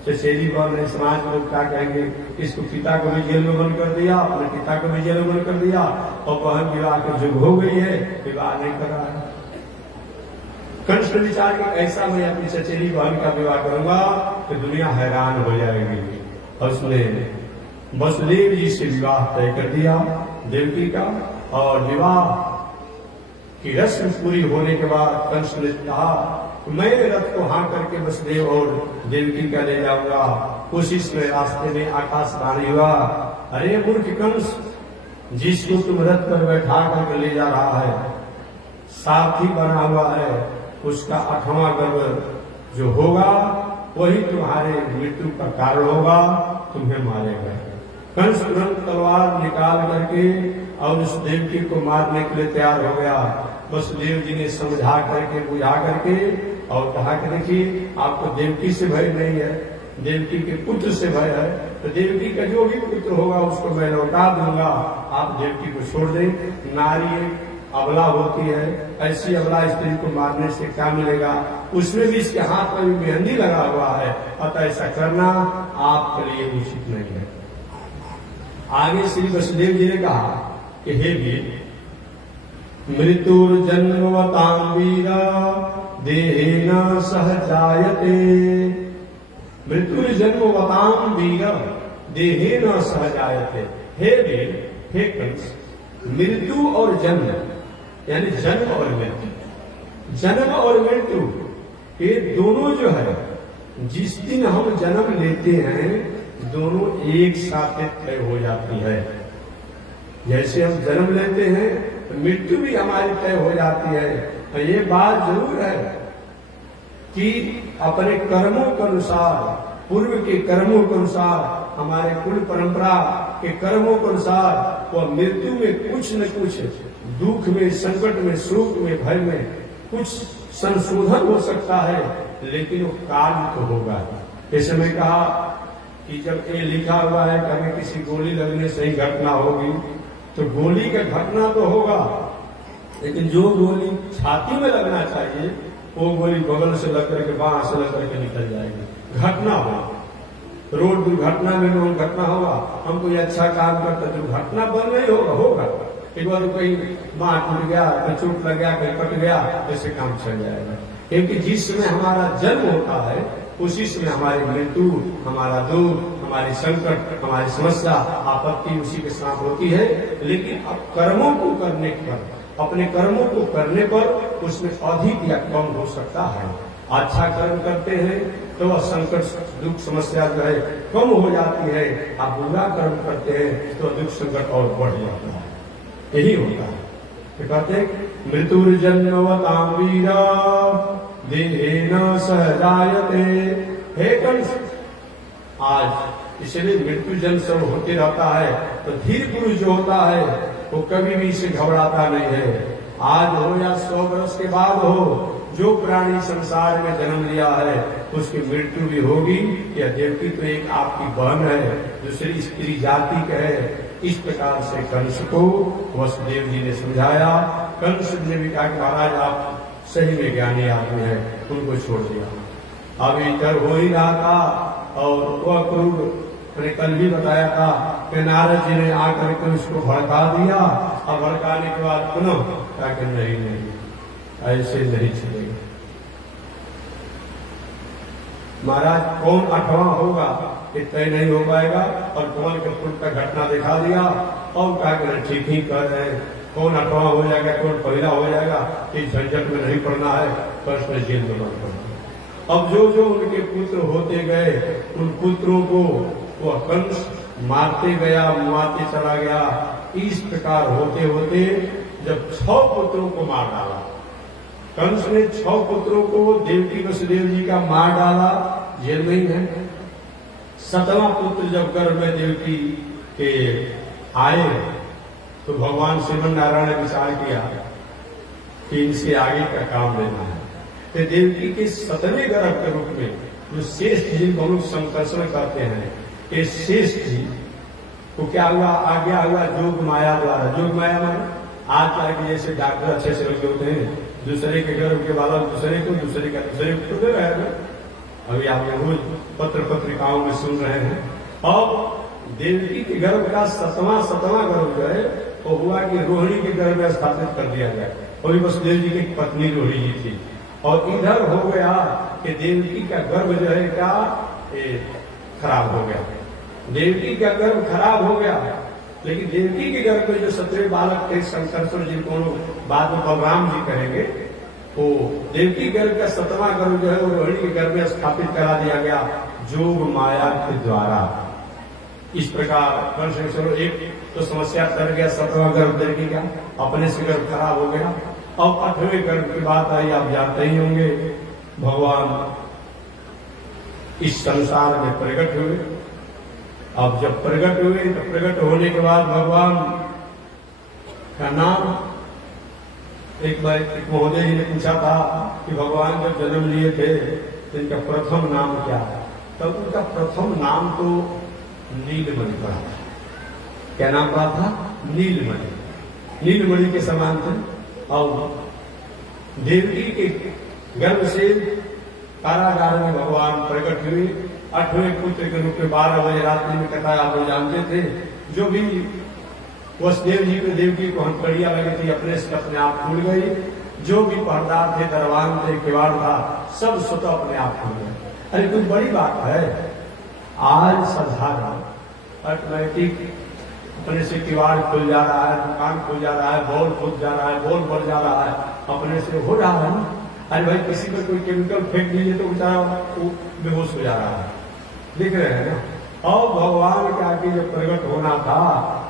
चचेरी बहन है, समाज में लोग क्या कहेंगे, इसको पिता को भी जेल में बंद कर दिया, अपने पिता को भी जेल में बंद कर दिया और बहन विवाह का युग हो गई है, विवाह नहीं कर रहा है। कंस ने विचार कि ऐसा मैं अपनी चचेरी बहन का विवाह करूंगा तो दुनिया हैरान हो जाएगी, और उसने वसुदेव जी से विवाह तय कर दिया देवकी का। और विवाह की रस्म पूरी होने के बाद कंस ने कहा मैं रथ को हाँ करके वसुदेव और देवकी का ले जाऊंगा। कोशिश में रास्ते में आकाशवाणी हुआ, अरे मूर्ख कंस, जिसको तुम रथ पर बैठा करके ले जा रहा है सारथी बना हुआ है, उसका 8वां गर्भ जो होगा वही तुम्हारे मृत्यु का कारण होगा, तुम्हें मारेगा। कंस तुरंत तलवार निकाल करके और उस देवकी को मारने के लिए तैयार हो गया। वसुदेव जी ने समझा करके बुझा करके और कहा कि देखिए आपको देवकी से भय नहीं है, देवकी के पुत्र से भय है, तो देवकी का जो भी पुत्र होगा उसको मैं लौटा दूंगा, आप देवकी को छोड़ दें। नारी अबला होती है, ऐसी अबला स्त्री को मारने से क्या मिलेगा, उसमें भी इसके हाथ में भी मेहंदी लगा हुआ है, अतः ऐसा करना आपके लिए उचित नहीं है। आगे श्री वसुदेव जी ने कहा कि हे वीर, मृत्युर्जन्मवतां वीरा देहेन सह जायते। मृत्युर्जन्मवतां वीरा देहेन सह जायते। हे वीर, हे कंस, मृत्यु और जन्म यानी जन्म और मृत्यु, जन्म और मृत्यु ये दोनों जो है, जिस दिन हम जन्म लेते हैं दोनों एक साथ तय हो जाती है। जैसे हम जन्म लेते हैं तो मृत्यु भी हमारी तय हो जाती है। तो ये बात जरूर है कि अपने कर्मों के अनुसार, पूर्व के कर्मों के अनुसार, हमारे कुल परंपरा के कर्मों के अनुसार वह मृत्यु में कुछ न कुछ दुख में, संकट में, सुख में, भय में कुछ संशोधन हो सकता है, लेकिन वो कार्य तो होगा। जैसे मैं कहा कि जब ये लिखा हुआ है कि हमें किसी गोली लगने से ही घटना होगी, तो गोली का घटना तो होगा, लेकिन जो गोली छाती में लगना चाहिए वो गोली बगल से लग करके, बांह से लग करके निकल जाएगी। घटना होगा, रोड दुर्घटना में लोग घटना होगा, हम कोई अच्छा काम करता दुर्घटना बंद नहीं होगा, होगा एक बार कहीं बांह टूट गया, कहीं चोट लग गया, कहीं कट गया, ऐसे काम चल जाएगा। क्योंकि जिस समय हमारा जन्म होता है उसी समय हमारी मृत्यु, हमारा दुख, हमारी संकट, हमारी समस्या, आपत्ति उसी के साथ होती है। लेकिन अब कर्मों को करने पर, अपने कर्मों को करने पर उसमें अधिक या कम हो सकता है। अच्छा कर्म करते हैं तो वह संकट, दुख, समस्या जो है कम हो जाती है। आप बुरा कर्म करते हैं तो दुख, संकट और बढ़ जाता है। यही होता है। तो कहते मृत्युर्जन्मवतां वीरा देहेन सह जायते। हे कंस, आज इसलिए मृत्यु जन्म सब होते रहता है, तो धीर पुरुष जो होता है वो कभी भी इसे घबराता नहीं है। आज हो या 100 वर्ष के बाद हो, जो प्राणी संसार में जन्म लिया है उसकी मृत्यु भी होगी। यह देवकी तो एक आपकी बहन है, दूसरी स्त्री जाति का है। इस प्रकार से कंस को वसुदेव जी ने समझाया। कंस ने भी कहा कि महाराज आप सही में ज्ञानी आदमी है, उनको छोड़ दिया। अब इधर हो ही रहा था और वह क्रूर, मैंने कल भी बताया था कि नारद जी ने आकर के उसको भड़का दिया, और भड़काने के बाद पुनः कहा कि नहीं, ऐसे नहीं चलेगा। महाराज कौन 8वां होगा ये तय नहीं हो पाएगा, और कमल के फूल का घटना दिखा दिया और कहा कि ठीक ही कर रहे हैं, कौन 8वां हो जाएगा, कौन पहला हो जाएगा, इस झंझट में नहीं पड़ना है, प्रश्न जेल में मत पड़ना। अब जो जो उनके पुत्र होते गए, उन पुत्रों को वह कंस मारते गया, मारते चला गया। इस प्रकार होते होते जब 6 पुत्रों को मार डाला, कंस ने 6 पुत्रों को देवकी वसुदेव जी का मार डाला, जेल में ही है। 7वां पुत्र जब गर्भ में देवकी के आए तो भगवान श्रीमन नारायण ने विचार किया कि इनसे आगे का काम लेना है। तो देवकी के 7वें गर्भ के रूप में जो श्रेष्ठ जी को लोग संकर्षण करते हैं, ये श्रेष्ठ जी को क्या हुआ, आज्ञा हुआ जोग माया द्वारा। जोग माया माने आज के जैसे डॉक्टर अच्छे से लगे होते हैं, दूसरे के गर्भ के बालक दूसरे को, दूसरे का दूसरे को दे रहे हैं। अभी आप रोज पत्र पत्रिकाओं में सुन रहे हैं। अब देवकी के गर्भ का 7वां गर्भ जो है वो हुआ कि रोहिणी के गर्भ में स्थापित कर दिया गया। और वसुदेव जी की पत्नी रोहिणी जी थी। और इधर हो गया कि देवकी का गर्भ जो है क्या खराब हो गया, देवकी का गर्भ खराब हो गया। लेकिन देवकी के गर्भ में जो 7वें बालक थे शंकरसुर, जिनको बाद में बलराम जी कहेंगे, वो देवकी गर्भ का 7वां गर्भ जो है वो रोहिणी के गर्भ में स्थापित करा दिया गया जोग माया के द्वारा। इस प्रकार चलो एक तो समस्या कर गया, 7वां गर्भ देवकी का अपने से गर्भ खराब हो गया। अब 8वें गर्भ की बात आई, आप जानते ही होंगे, भगवान इस संसार में प्रकट हुए। अब जब प्रकट हुए तो प्रकट होने के बाद भगवान का नाम, एक बार एक महोदय जी ने पूछा था कि भगवान जब जन्म लिए थे तो इनका प्रथम नाम क्या है, तब उनका प्रथम नाम तो नीलमणि पड़ा था। क्या नाम पड़ा था? नीलमणि। नीलमणि के समान थे। और देवकी के गर्भ से कारागार में भगवान प्रकट हुए 8वें पुत्र के रूप में 12 बजे रात्रि में कथा आप लोग जानते थे। जो भी वसुदेव जी को देवकी को हथकड़ियां लगी थी अपने से अपने आप खुल गई। जो भी पहरेदार थे, दरबान थे, किवाड़ था, सब स्वतः अपने आप खुल गए। अरे कुछ बड़ी बात है। आज साधारण ऑटोमेटिक अपने से किवाड़ खुल जा रहा है, दुकान खुल जा रहा है, बॉल खुल जा रहा है, बॉल बढ़ जा रहा है, अपने से हो रहा है। अरे भाई किसी पर कोई केमिकल फेंक दीजिए तो बेचारा वो बेहोश हो जा रहा है। देख रहे हैं ना। और भगवान के आगे जो प्रकट होना था,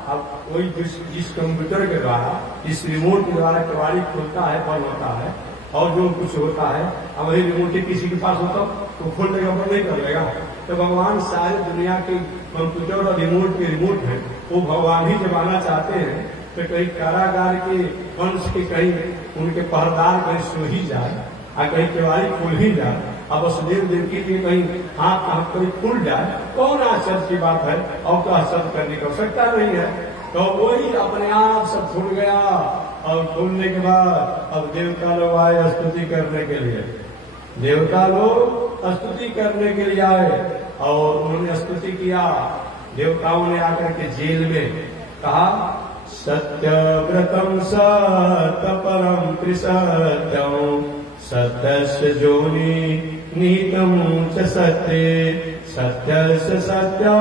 अब वही जिस कंप्यूटर के द्वारा, जिस रिमोट के द्वारा केवाड़ी खुलता है, बंद होता है और जो कुछ होता है, अब वही रिमोट किसी के पास होता तो खोल देगा, बंद नहीं कर लेगा। तो भगवान सारे दुनिया के कंप्यूटर और रिमोट के रिमोट है, वो भगवान ही जब आना चाहते हैं तो कहीं कारागार के वंश के कहीं उनके पहरेदार कहीं सो ही जाए और कहीं केवाड़ी खुल ही जाए। अब वसुदेव देवकी के कहीं हाथ कहीं खुल जाए, कौन आश्चर्य की बात है। और तो आश्चर्य करने की आवश्यकता नहीं है। तो वही अपने आप सब खुल गया। और खुलने के बाद अब देवता लोग आए स्तुति करने के लिए। देवता लोग स्तुति करने के लिए आए और उन्होंने स्तुति किया। देवताओं ने आकर के जेल में कहा, सत्यव्रतम सत्यपरम त्रिसत्यम सत्यस्य जोनि निहितम च सत्ये सत्यस्य सत्य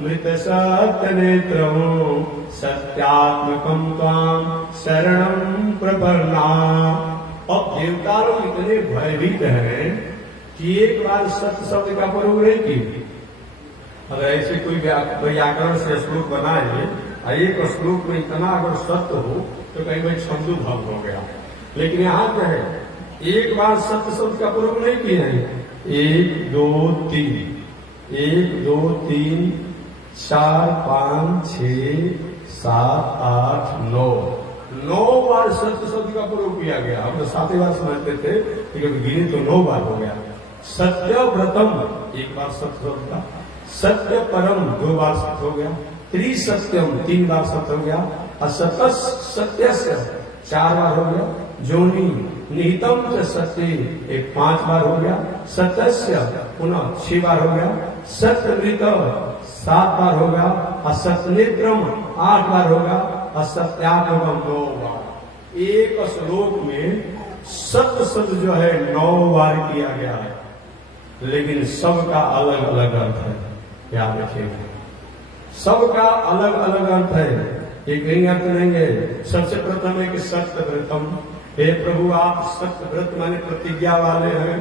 मृत सत्य नेत्रम सत्यात्मकम त्वाम शरणम प्रपन्ना। अब देवता लोग इतने भयभीत हैं कि एक बार सत्य शब्द का प्रयोग नहीं की। अगर ऐसे कोई व्याकरण से श्लोक बनाए, एक श्लोक में इतना अगर सत्य हो तो कहीं भाई छंदू भंग हो गया। लेकिन यहाँ क्या है, एक बार सत्य शब्द का प्रयोग नहीं किया है। 1 2 3 1 2 3 4 5 6 7 8 9 बार सत्य शब्द का प्रयोग किया गया। हम तो 7 बार समझते थे, लेकिन गिने तो 9 बार हो गया। सत्यव्रतम एक बार सत्य शब्द का, सत्य परम 2 बार सत्य हो गया, त्रिसत्यम 3 बार सत्य हो गया, असत्य सत्यस्य 4 बार हो गया, जोनि निहितम च सत्य एक 5 बार हो गया, सत्यस्य पुनः 6 बार हो गया, सत्यमृत 7 बार हो गया, असत्यनेत्रम 8 बार हो गया, असत्यात्मकम 9 बार। एक श्लोक में सत्य शब्द जो है 9 बार किया गया है, लेकिन सबका अलग अलग अर्थ है। याद रखिएगा, सबका अलग अलग अर्थ है, एक ही अर्थ नहीं है। सबसे प्रथम है कि सत्य व्रतम, हे प्रभु आप सत्य व्रत माने प्रतिज्ञा वाले हैं,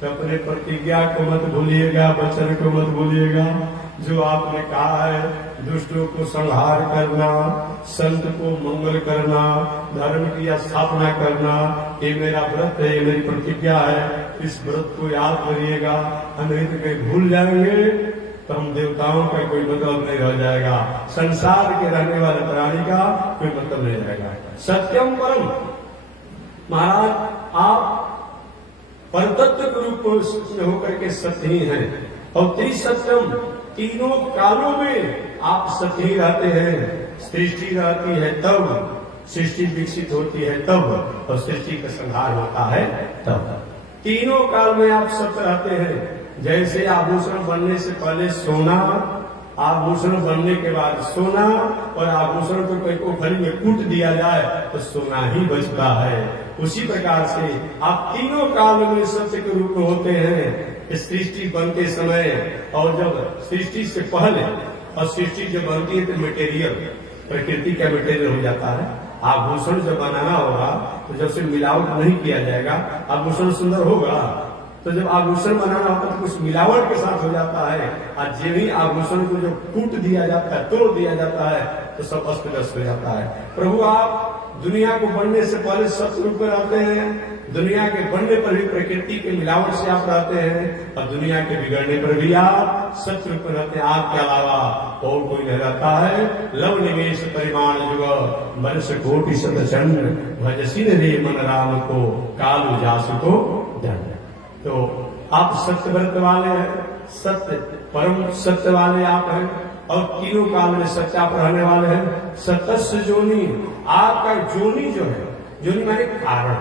तो अपने प्रतिज्ञा को मत भूलिएगा, वचन को मत भूलिएगा। जो आपने कहा है, दुष्टों को संहार करना, संत को मंगल करना, धर्म की स्थापना करना, ये मेरा व्रत है, ये मेरी प्रतिज्ञा है। इस व्रत को याद करिएगा, नहीं तो कहीं भूल जाएंगे तो हम देवताओं का कोई मतलब नहीं रह जाएगा, संसार के रहने वाले प्राणी का कोई मतलब नहीं रहेगा। सत्यम परम, महाराज आप परतत्व के रूप में होकर के सत्य ही हैं। और त्रिसत्यम, तीनों कालों में आप सत्य ही रहते हैं। सृष्टि रहती है तब, सृष्टि विकसित होती है तब, और सृष्टि का संहार होता है तब। तीनों काल में आप सत्य रहते हैं। जैसे आभूषण बनने से पहले सोना, आभूषण बनने के बाद सोना, और आभूषण को कोई कोठरी में कूट दिया जाए तो सोना ही बचता है। उसी प्रकार से आप तीनों काल में सत्य के रूप में होते हैं। सृष्टि बनते समय और जब सृष्टि से पहले, और सृष्टि जब बनती है तो मटेरियल, प्रकृति का मटेरियल हो जाता है। आभूषण जब बनाना होगा तो जब से मिलावट नहीं किया जाएगा आभूषण सुंदर होगा। तो जब आभूषण बनाना होता है तो कुछ मिलावट के साथ हो जाता है, और जब ही आभूषण को जब कूट दिया जाता है, तोड़ दिया जाता है, तो सब अस्त व्यस्त हो जाता है। प्रभु आप दुनिया को बनने से पहले सत्य रूप में रहते हैं, दुनिया के बनने पर भी प्रकृति के मिलावट से आप रहते हैं, और दुनिया के बिगड़ने पर भी आप सत्य रूप में रहते हैं। आपके अलावा और कोई नहीं रहता है। लव निवेश परिमाण युग मनुष्य कोटि शतचंड भजसिन रे मन राम को कालु जासु को दंड। तो आप सत्य व्रत वाले हैं, सत्य परम सत्य वाले आप हैं, और तीनों काल में सत्य आप रहने वाले हैं। सतस्य जोनि, आपका जोनि जो है, जोनि माने कारण,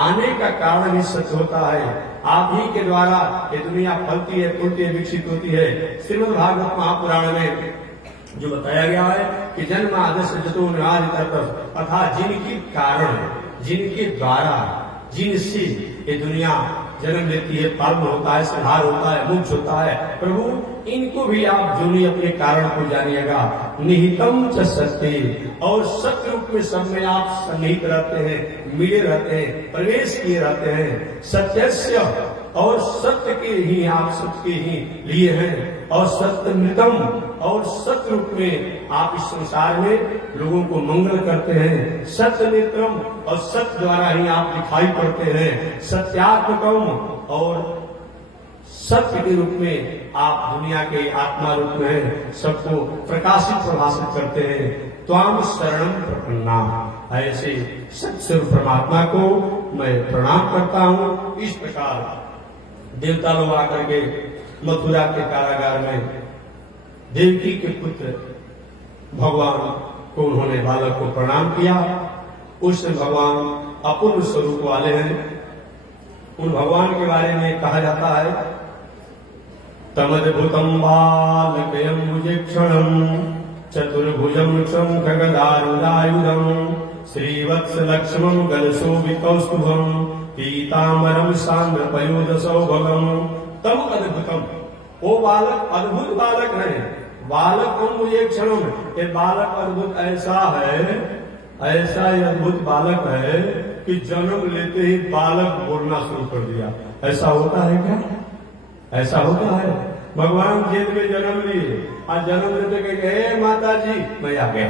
आने का कारण ही सत्य होता है। आप ही के द्वारा ये दुनिया फलती है, फूलती है, विकसित होती है। श्रीमद् भागवत महापुराण में जो बताया गया है कि जन्म आदेश जतो निराज तर्क, अर्थात जिनकी कारण, जिनके द्वारा, जिनसे ये दुनिया जन्म लेती है, पालन होता है, संहार होता है, मोक्ष होता है, प्रभु इनको भी आप जो नहीं अपने कारण को जानिएगा। निहितम च सत्य, और सत्य रूप में सब में आप सन्निहित रहते हैं, मिले रहते हैं, प्रवेश किए रहते हैं। सत्यस्य, और सत्य के ही आप सत्य के ही लिए हैं, और सत्यमृतम, और सत्य रूप में आप इस संसार में लोगों को मंगल करते हैं। सत्य नेत्रम, और सत्य द्वारा ही आप दिखाई पड़ते हैं। सत्यात्मकम, और सत्य के रूप में आप दुनिया के आत्मा रूप में सबको प्रकाशित प्रभाषित करते हैं। त्वाम शरणम प्रपन्ना, ऐसे सत्य परमात्मा को मैं प्रणाम करता हूँ। इस प्रकार देवता लोग आकर के मथुरा के कारागार में देवकी के पुत्र भगवान को उन्होंने बालक को प्रणाम किया। उस भगवान अपूर्व स्वरूप वाले हैं। उन भगवान के बारे में कहा जाता है, तमद्भुतम बालकयं भुजक्षणं चतुर्भुजं शंखगदारुदायुधं श्रीवत्सलक्ष्मं गलशोभिकौस्तुभं पीताम्बरं सांद्रपयोदसौभगं। तम अद्भुतम, वो बालक अद्भुत बालक है। बालकम भुजक्षणं, ये बालक अद्भुत ऐसा है, ऐसा ही अद्भुत बालक है कि जन्म लेते ही बालक बोलना शुरू कर दिया। ऐसा होता है क्या? ऐसा होता है? भगवान जेल में जन्म लिए और जन्म लेते कहे, हे माता जी मैं आ गया,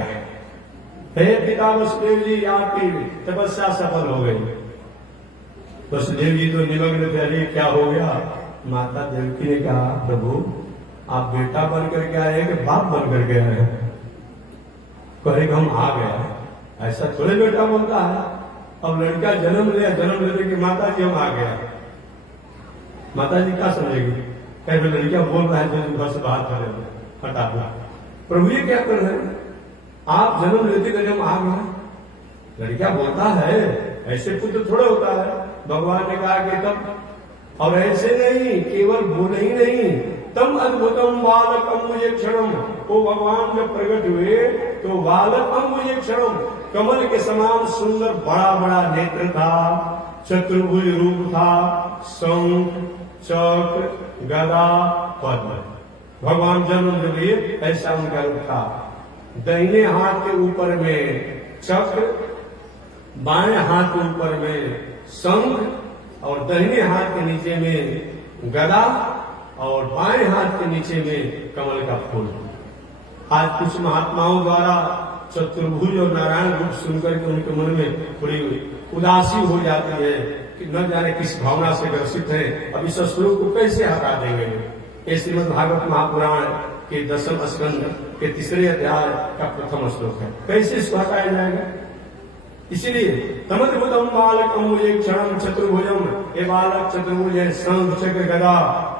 हे पिता वसुदेव जी आपकी तपस्या सफल हो गई। वसुदेव जी तो निमग्न थे, अरे क्या हो गया? माता देवकी ने कहा, प्रभु आप बेटा बन करके आए हैं कि बाप बन करके आए हैं? कहे हम आ गया। ऐसा थोड़े बेटा बोलता है। अब लड़का जन्म लिया, जन्म लेने की माता जी हम आ गया। माता जी क्या समझेगी? कहे लड़का बोल रहा है तो घर से बाहर करेंगे, हटा दो। प्रभु ये क्या कर रहे हैं? आप जन्म लेते थे हम आ गए। लड़का बोलता है, ऐसे पुत्र थोड़ा होता है। भगवान ने कहा कि तब, और ऐसे नहीं, केवल बोले ही नहीं, तम अद्भुतम बालकम मुझे क्षणम, वो भगवान जब प्रकट हुए तो बालकम मुझे क्षणम, कमल के समान सुंदर बड़ा बड़ा नेत्र था, चतुर्भुज रूप था, शंख चक्र गदा पद्म। भगवान जन्म जब लिए ऐसा उनका रूप था। दाहिने हाथ के ऊपर में चक्र, बाएं हाथ के ऊपर में शंख, और दाहिने हाथ के नीचे में गदा, और बाएं हाथ के नीचे में कमल का फूल। आज कुछ महात्माओं द्वारा चतुर्भुज और नारायण रूप सुनकर के उनके मन में थोड़ी उदासी हो जाती है कि न जाने किस भावना से ग्रसित है। अब इस श्लोक को कैसे हटा देंगे? ये श्रीमद् भागवत महापुराण के 10वें स्कंद के 3रे अध्याय का प्रथम श्लोक है। कैसे इसको हटाया जाएगा? इसीलिए तमद्भुतम बालकम मुझे क्षणम चतुर्भुजम, ये बालक चतुर्भुज है, शंख चक्र गदा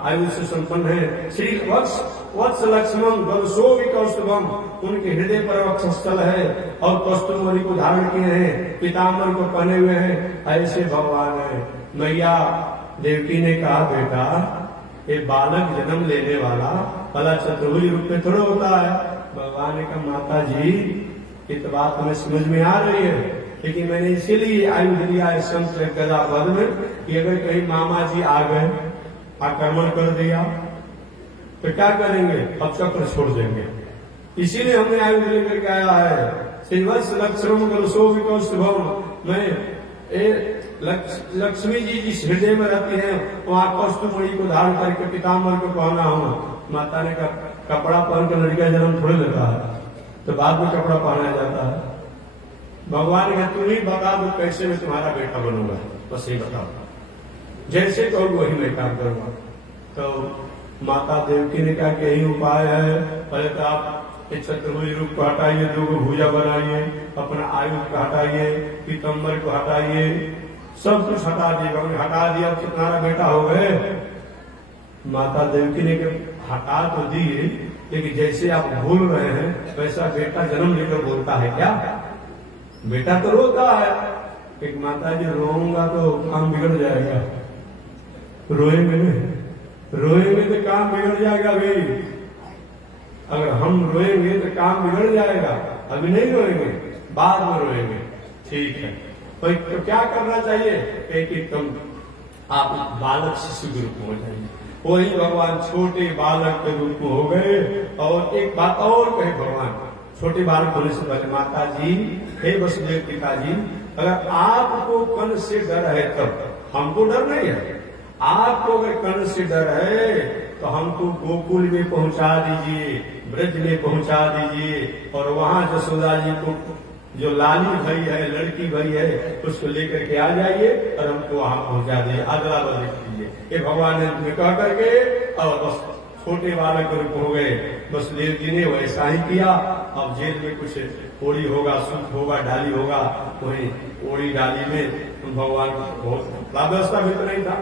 आयु से संपन्न है। श्री वत्स लक्ष्मण गलशोभिकौस्तुभम, उनके हृदय पर वक्षस्थल है और कौस्तुभ को धारण किए हैं, पीताम्बर को पहने हुए हैं। ऐसे भगवान है। मैया देवकी ने कहा, बेटा ये बालक जन्म लेने वाला भला चतुर्भुज रूप में थोड़ा होता है। भगवान ने कहा, माता जी ये तो बात हमें समझ में आ रही है, लेकिन मैंने इसीलिए आयुध दिया है शंख गदा पद्म में कि अगर कहीं मामा जी आ गए, आक्रमण कर दिया तो क्या करेंगे? अब चक्र छोड़ देंगे। इसीलिए हमने आयुध लेकर के आया है। श्रीवत्स लक्ष्मण गलशोभिकौस्तुभम, मैं लक्ष्मी जी जिस हृदय में रहती है वहां कौस्तुभमणि को धारण करके पीताम्बर को पहना हूँ। माता ने कहा, कपड़ा पहन कर लड़का जन्म थोड़े लेता है, तो बाद में कपड़ा पहनाया जाता है। भगवान ने तुम ही बता दो कैसे मैं तुम्हारा बेटा बनूंगा, बस ये बताओ, जैसे कहो वही मैं काम करूंगा। तो माता देवकी ने कहा कि यही उपाय है, पहले तो आप चतुर्भुज रूप को हटाइए, 2 भुजा बनाइए, अपना आयुध को हटाइए, पीतम्बर को हटाइए, सब कुछ हटा दिए। हटा दिया तो तुम्हारा बेटा हो गए। माता देवकी ने हटा तो दिए, लेकिन जैसे आप बोल रहे हैं वैसा बेटा जन्म लेकर बोलता है क्या? बेटा तो रोता है। एक माता जी रोऊंगा तो काम बिगड़ जाएगा, रोएंगे नहीं, रोएंगे तो काम बिगड़ जाएगा भाई। अगर हम रोएंगे तो काम बिगड़ जाएगा, अभी नहीं रोएंगे, बाद में रोएंगे, ठीक है। तो क्या करना चाहिए कि तुम आप बालक शिशु के रूप में हो जाइए, वही भगवान छोटे बालक के रूप में हो गए। और एक बात और कहे भगवान, छोटे बालक होने से पहले माता जी, हे वसुदेव पिताजी, अगर आपको कर्ण से डर है तब, हमको डर नहीं है, आपको अगर कर्ण से डर है तो हमको गोकुल में पहुंचा दीजिए, ब्रज में पहुंचा दीजिए, और वहां जसोदा जी को जो लाली भई है, लड़की भई है, उसको लेकर के आ जाइए और हमको वहां पहुंचा दिए, अगला बदल कीजिए। ये भगवान ने कह करके और बस छोटे बालक के रूप हो गए। वसुदेव जी ने वैसा ही किया। अब जेल में कुछ ओड़ी होगा, सूप होगा, डाली होगा, वही ओड़ी डाली में भगवान बहुत व्यवस्था भी तो नहीं था,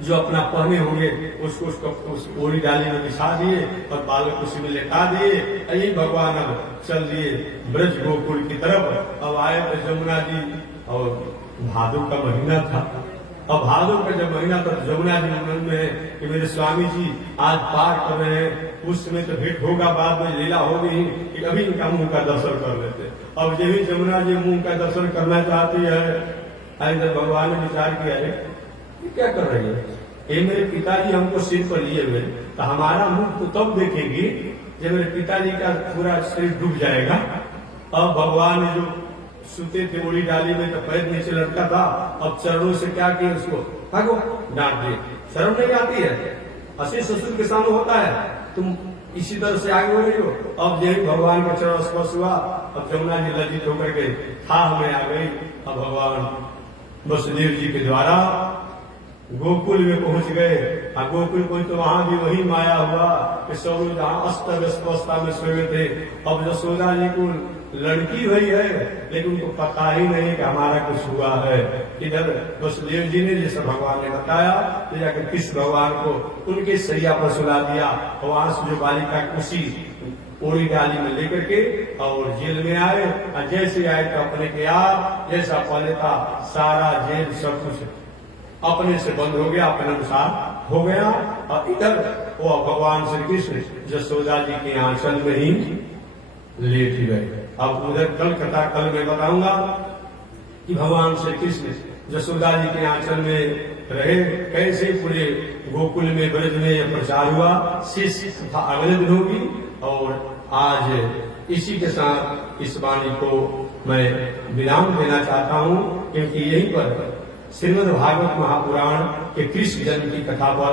जो अपना पहने होंगे उसको उस ओड़ी डाली में बिछा दिए और बालक उसी में लेटा दिए। यही भगवान अब चल दिए ब्रज गोकुल की तरफ। अब आए तो जमुना जी, और भादो का महीना था। अब भादो का जब महीना था तो जमुना जी मन में है कि मेरे स्वामी जी आज पार कर रहे हैं, उस समय तो भेंट होगा, बाद में लीला होगी, कि अभी इनका मुंह का दर्शन कर लेते। अब जब भी जमुना जी मुंह का दर्शन करना चाहती है, जब भगवान ने विचार किया है क्या कर रही है, ये मेरे पिताजी हमको सिर पर लिए हुए, तो हमारा मुख तो तब देखेगी जब मेरे पिताजी का पूरा शरीर डूब जाएगा। अब भगवान ने जो सुते थे ओड़ी डाली में, तो पैर नीचे लटका था, अब चरणों से क्या किया, उसको भागो डांट दिए। शर्म नहीं आती है, असली ससुर के सामने होता है, तुम इसी तरह से आगे हो रही हो। अब यही भगवान का चरण स्पर्श हुआ, अब जमुना जी लज्जित होकर के थाह में आ गई। अब भगवान वसुदेव जी के द्वारा गोकुल में पहुंच गए। गोकुल को तो वहां भी वही माया हुआ कि सब जहां अस्त व्यस्त अवस्था में सोए थे। अब यशोदा जी को लड़की हुई है, लेकिन उनको पता ही नहीं कि हमारा कुछ हुआ है। इधर वसुदेव जी ने जैसे भगवान ने बताया, तो जाकर कृष्ण भगवान को उनके सैया पर सुला दिया, और वहां से जो बालिका उसी ओड़ी डाली में लेकर के और जेल में आए। और जैसे आए तो अपने के आप जैसा पहले था, सारा जेल सब कुछ अपने से बंद हो गया, अपने अनुसार हो गया। और इधर वो भगवान श्री कृष्ण यशोदा जी के आंचल में ही लेट गए। अब उधर कल मैं बताऊंगा कि भगवान श्री कृष्ण यशोदा जी के आंचल में रहे, कैसे पूरे गोकुल में ब्रज में प्रचार हुआ। शेष कथा अगले दिन होगी। और आज इसी के साथ इस वाणी को मैं विराम देना चाहता हूँ, क्योंकि यहीं पर श्रीमद् भागवत महापुराण के कृष्ण जन्म की कथा पर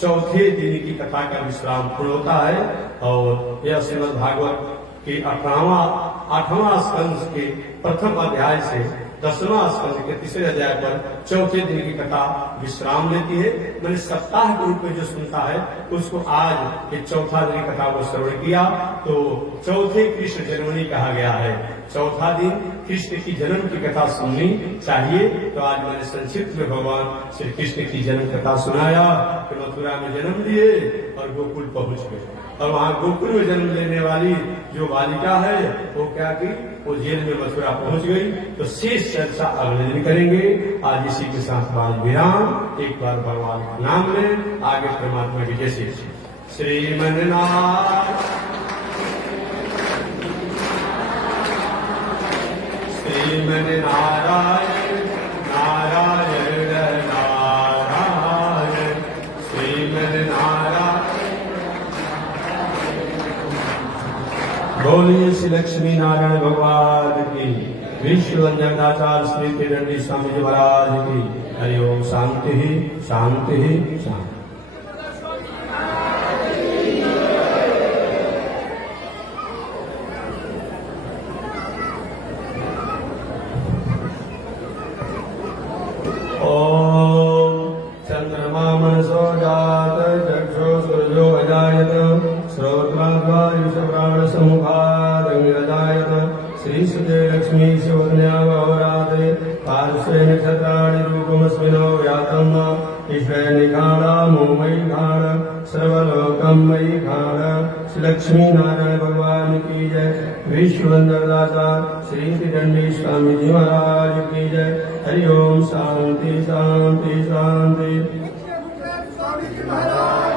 चौथे दिन की कथा का विश्राम पूर्ण होता है। और यह श्रीमद् भागवत के 8वां स्कंद के प्रथम अध्याय से 10वां स्कंद के तीसरे अध्याय पर चौथे दिन की कथा विश्राम लेती है। मैंने सप्ताह के रूप में जो सुनता है उसको आज ये चौथा दिन की कथा को श्रवण किया, तो चौथे कृष्ण जन्मनी कहा गया है। चौथा दिन कृष्ण की जन्म की कथा सुननी चाहिए। तो आज मैंने संक्षिप्त में भगवान श्री कृष्ण की जन्म कथा सुनाया कि मथुरा में जन्म लिए और गोकुल पहुंच गए। और वहां गोकुल में जन्म लेने वाली जो बालिका है वो क्या की, वो जेल में मथुरा पहुंच गई। तो शेष चर्चा अगले दिन करेंगे। आज इसी के साथ बाद विराम। एक बार भगवान का नाम लें, आगे परमात्मा की जय श्री श्रीमन्नारायण श्रीमन्नारायण नारायण नारायण श्रीमन्नारायण। बोलिए श्री लक्ष्मी नारायण भगवान की, विश्व जगदाचार्य श्री त्रिदंडी स्वामी जी महाराज की। हरि ओम। शांति ही शांति ही शांति। चंद्रमा मनसो जात चक्षु सूर्यो अजायत श्रोत्राद्वायुष प्राण समुखादजायत। श्री सुते लक्ष्मी शिवन्या वहोराते पार्श्वे नक्षत्राणि रूपमस्मिनो व्यातम् ईश्वरे निखाणामो मयि खाण सर्वलोकं मयि खाण। श्री लक्ष्मी नारायण भगवान की जय। विश्ववंदनदाता श्री त्रिदंडी स्वामी जी महाराज की जय। हरि ओम। शांति शांति शांति। महाराज